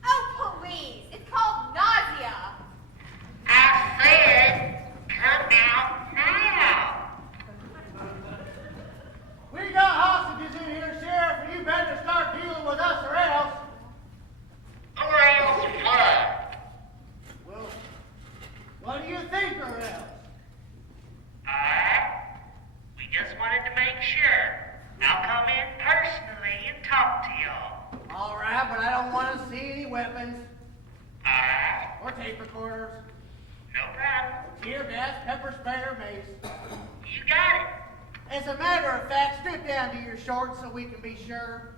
Oh, please. It's called nausea. I said, come out now. We got hostages in here, Sheriff, and you better start dealing with us or else. Or else what? Well, what do you think or else? We just wanted to make sure. I'll come in personally and talk to y'all. All right, but I don't want to see any weapons Alright, or tape recorders, no problem. tear gas, pepper spray, or mace. You got it. As a matter of fact, strip down to your shorts so we can be sure.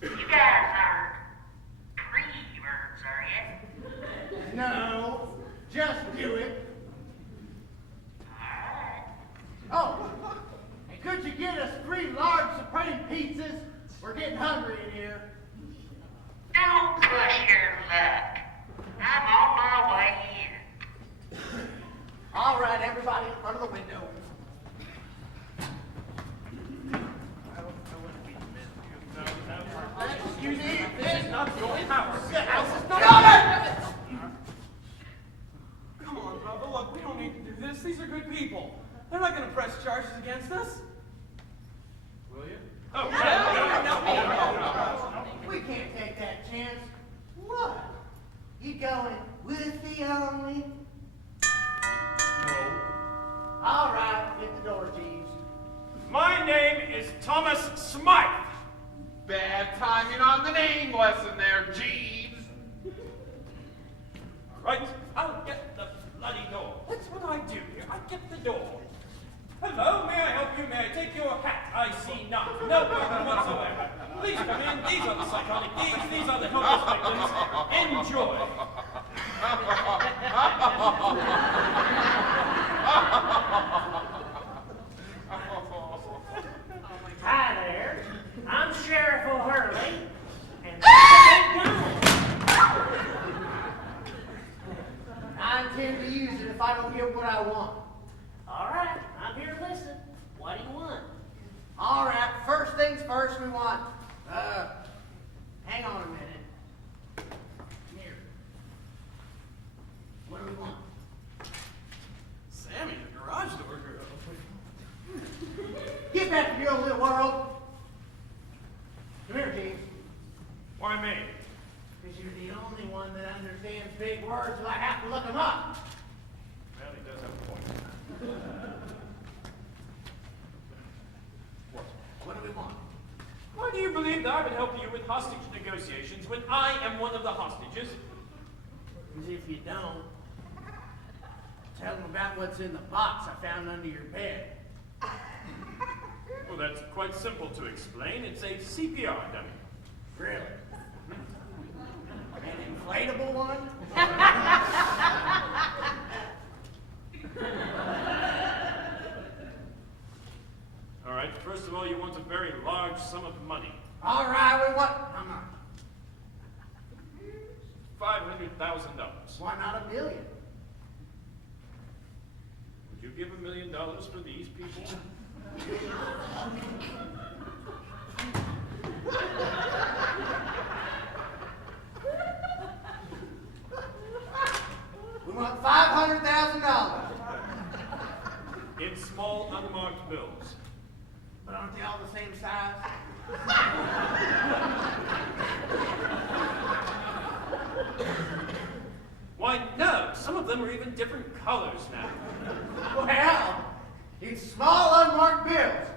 You guys aren't pre-verbs, are you? No, just do it. Alright. Oh, and could you get us 3 large Supreme pizzas? We're getting hungry in here. Don't push your luck. I'm on my way in. All right, everybody, in front of the window. Excuse me, this is not your house. The house is not Come on, Bubba. Look, we don't need to do this. These are good people. They're not going to press charges against us. Will you? Oh, no. We can't take that chance. What? You going with the only? No. All right, hit the door, Jeeves. My name is Thomas Smythe. Bad timing on the name lesson there, Jeeves. Right, I'll get the bloody door. That's what I do here. I get the door. Hello, may I help you? May I take your hat? I see none. No problem whatsoever. Please come in. These are the psychotic thieves. These are the helpless victims. Enjoy. Hi there. I'm Sheriff O'Hurley, and I intend to use it if I don't get what I want. all right, I'm here to listen. What do you want? All right, first things first, we want, hang on a minute. Here. What do we want? Sammy, the garage door girl. Get back to your own little world. Come here, James. Why me? Because you're the only one that understands big words, so I have to look them up. Well, he does have a point. What do we want? Why do you believe that I would help you with hostage negotiations when I am one of the hostages? Because if you don't, tell them about what's in the box I found under your bed. Well, that's quite simple to explain. It's a CPR dummy. Really? An inflatable one? All right, first of all, you want a very large sum of money. All right, we want, how much? $500,000. Why not $1 million? Would you give $1 million for these people? want $500,000. In small, unmarked bills. But aren't they all the same size? Why, no. Some of them are even different colors now. Well, it's small unmarked bills.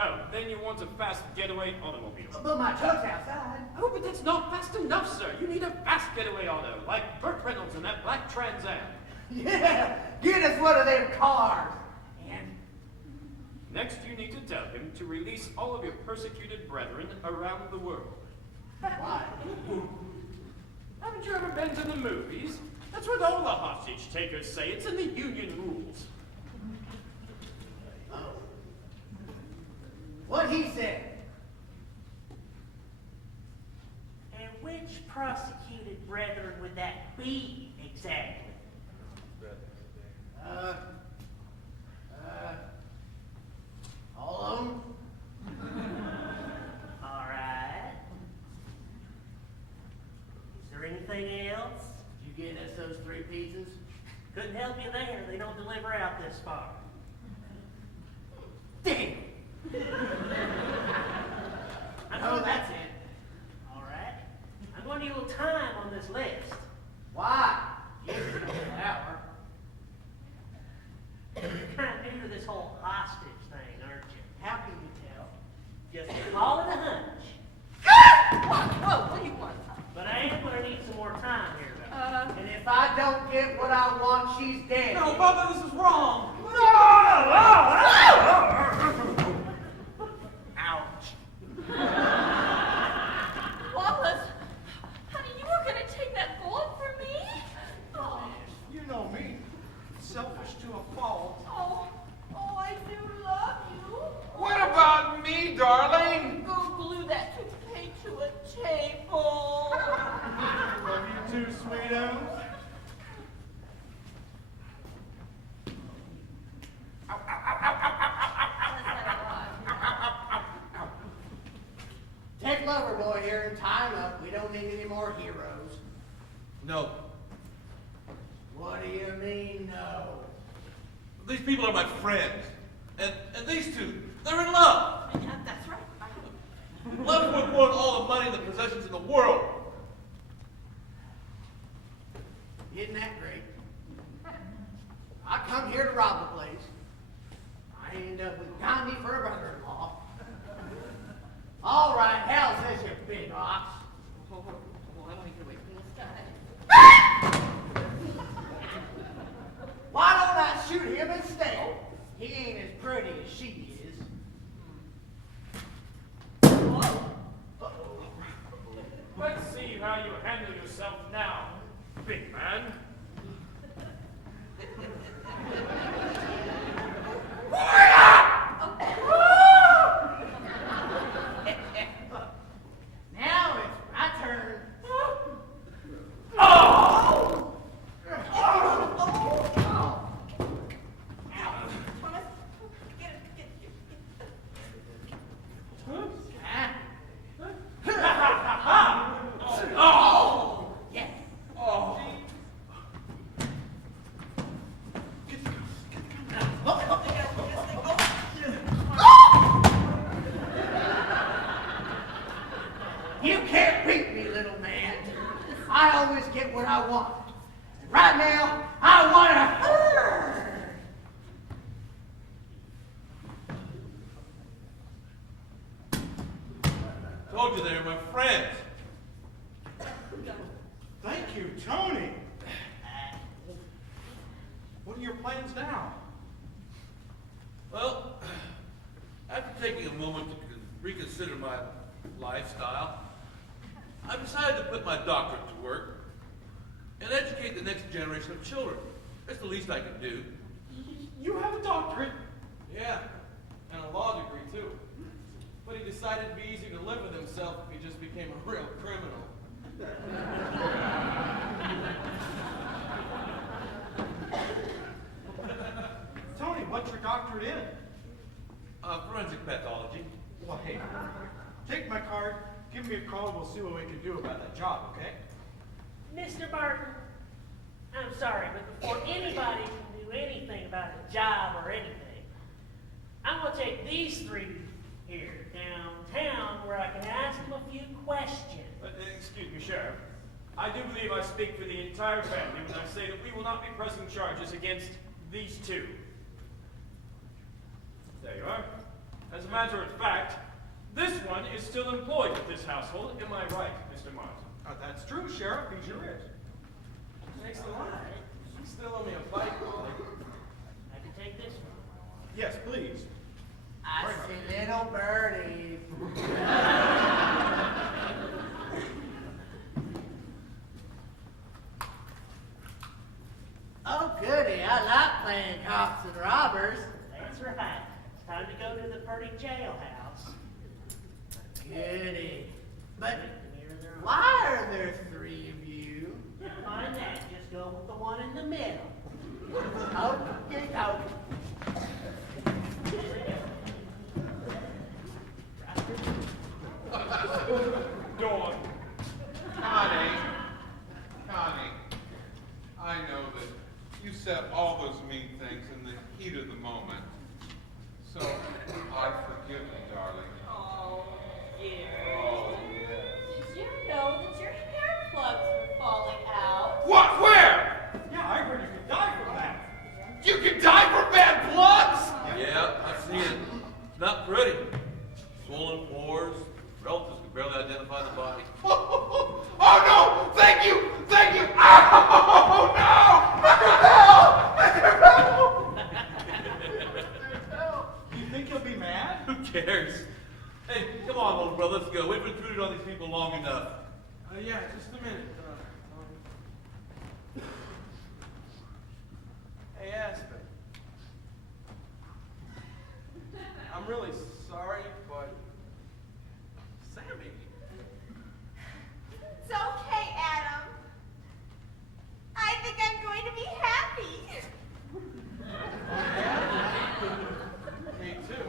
Oh, then you want a fast getaway automobile. But my truck's outside. Oh, but that's not fast enough, sir. You need a fast getaway auto, like Burt Reynolds in that black Trans Am. Yeah, get us one of them cars. And Next, you need to tell him to release all of your persecuted brethren around the world. why? Haven't you ever been to the movies? That's what all the hostage takers say. It's in the union rules. Oh. What he said. And which prosecuted brethren would that be exactly? All of them? All right. Is there anything else? Did you get us those 3 pizzas? Couldn't help you there. They don't deliver out this far. Damn! Oh, that's it. All right. I'm going to need a little time on this list. Why? Give me an hour. You're kind of new to this whole hostage thing, aren't you? How can you tell? Just call it a hunch. Whoa, what do you want? But I am going to need some more time here, though. And if I don't get what I want, she's dead. No, Bubba, this is wrong. Ouch. Wallace, honey, you were going to take that bullet from me? Oh, You know me. Selfish to a fault. I do love you. What about me, darling? Go glue that toupee to a table. Love you too, sweetos. Take Loverboy here and tie him up. We don't need any more heroes. No. What do you mean, no? These people are my friends. And these two, they're in love. Yeah, that's right. Love's worth more than all the money and the possessions in the world. Isn't that great? I come here to rob the place. I end up with Gandhi for a brother-in-law. All right, hell says you big ox. I want to get away from this guy. Why don't I shoot him instead? He ain't as pretty as she is. Let's see how you handle yourself now, big man. Now it's my turn. Yes. You can't beat me, little man. I always get what I want. And right now, I want to. Told you they're my friends. Thank you, Tony. What are your plans now? Well, after taking a moment to reconsider my lifestyle, I decided to put my doctorate to work and educate the next generation of children. That's the least I can do. You have a doctorate. Yeah, and a law degree, too. But he decided it'd be easier to live with himself if he just became a real criminal. Tony, what's your doctorate in? Forensic pathology. Well, hey, take my card, give me a call, we'll see what we can do about that job, okay? Mr. Barton, I do believe I speak for the entire family when I say that we will not be pressing charges against these two. There you are. As a matter of fact, this one is still employed with this household. Am I right, Mr. Martin? That's true, Sheriff. He sure is. Thanks a lot. You still owe me a bike. I can take this one. Yes, please. I see little birdies. Oh, goody. I like playing cops and robbers. That's right. It's time to go to the Purdy jailhouse. Goody. But Here there are. why are there 3 of you? To find that, just go with the one in the middle. Okay, okay. Dawn. Connie, I know that you said all those mean things in the heat of the moment. So, I forgive you, darling. Oh, yeah. Oh, yes. Did you know that your hair plugs were falling out? What? Where? Yeah, I heard you could die from that. You can die from bad plugs? Yeah, I've seen it. It's not pretty. Swollen pores, relatives can barely identify the body. Oh no! Thank you! Thank you! Oh no! Mr. Bell! Mr. Bell! You think he'll be mad? Who cares? Hey, come on, little brother, let's go. We've intruded on these people long enough. Yeah, just a minute. Hey, Aspen. I'm really sorry, but Sammy. It's okay, Adam. I think I'm going to be happy. Me too.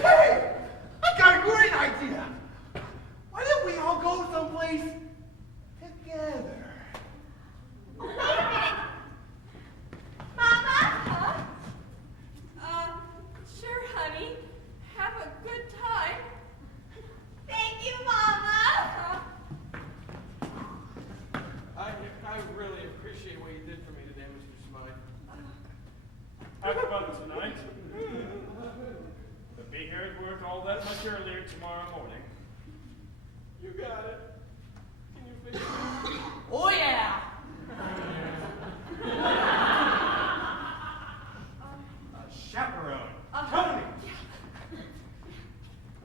Hey! I got a great idea! Why don't we all go someplace together? Wait a minute. Mama? Sure, honey. Have a good time. Thank you, Mama. I really appreciate what you did for me today, Mr. Smythe. Have fun tonight. But be here at work all that much earlier tomorrow morning. You got it. Can you fix it? Oh, yeah. Chaperone. Tony!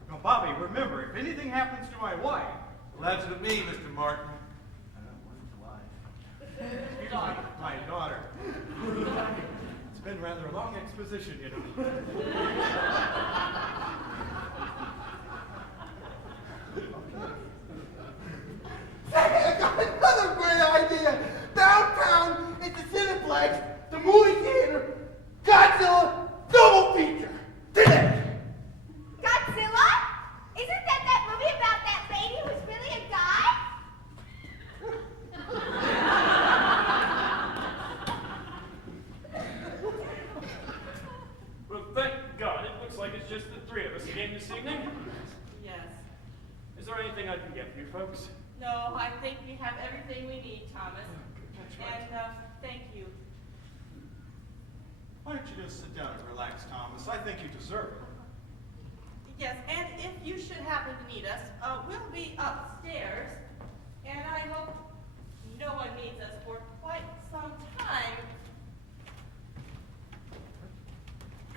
Now, Bobby, remember, if anything happens to my wife, Well, that's with me, Mr. Martin. excuse me, my daughter. It's been rather a long exposition, you know. Hey, I got another great idea. Downtown at the Cineplex, the movie theater, Godzilla double feature today. Godzilla? Isn't that movie about that lady who's really a guy? Well, thank God. It looks like it's just the 3 of us again this evening. Yes. Is there anything I can get for you folks? No, I think we have everything we need, Thomas. And thank you. Why don't you just sit down and relax, Thomas? I think you deserve it. Yes, and if you should happen to need us, we'll be upstairs. And I hope no one needs us for quite some time.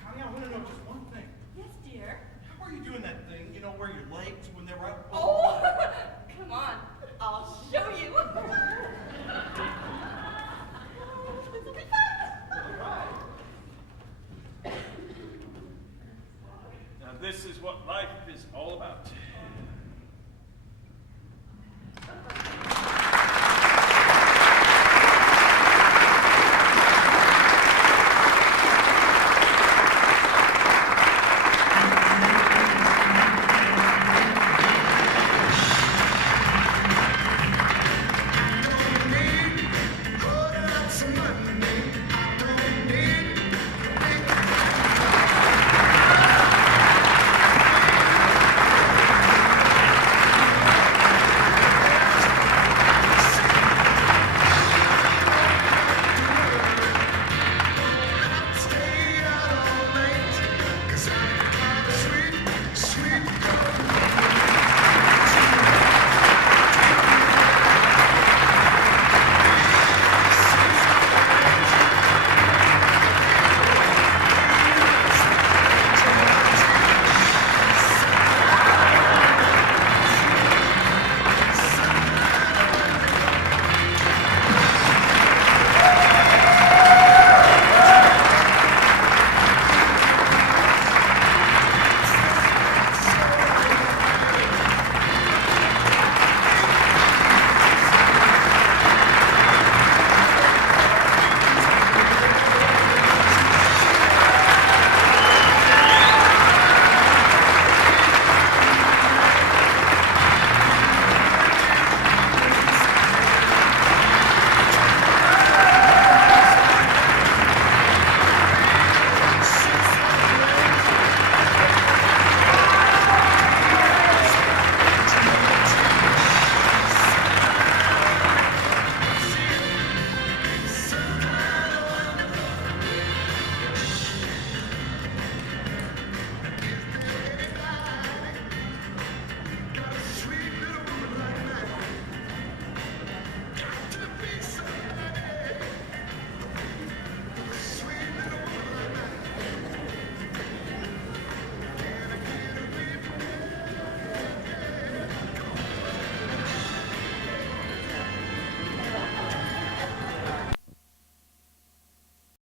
Connie, I want to know just one thing. Yes, dear. How are you doing that thing, you know, where your legs, when they're up? Oh, come on. I'll show you. This will be fun. All right. Now, this is what life is all about.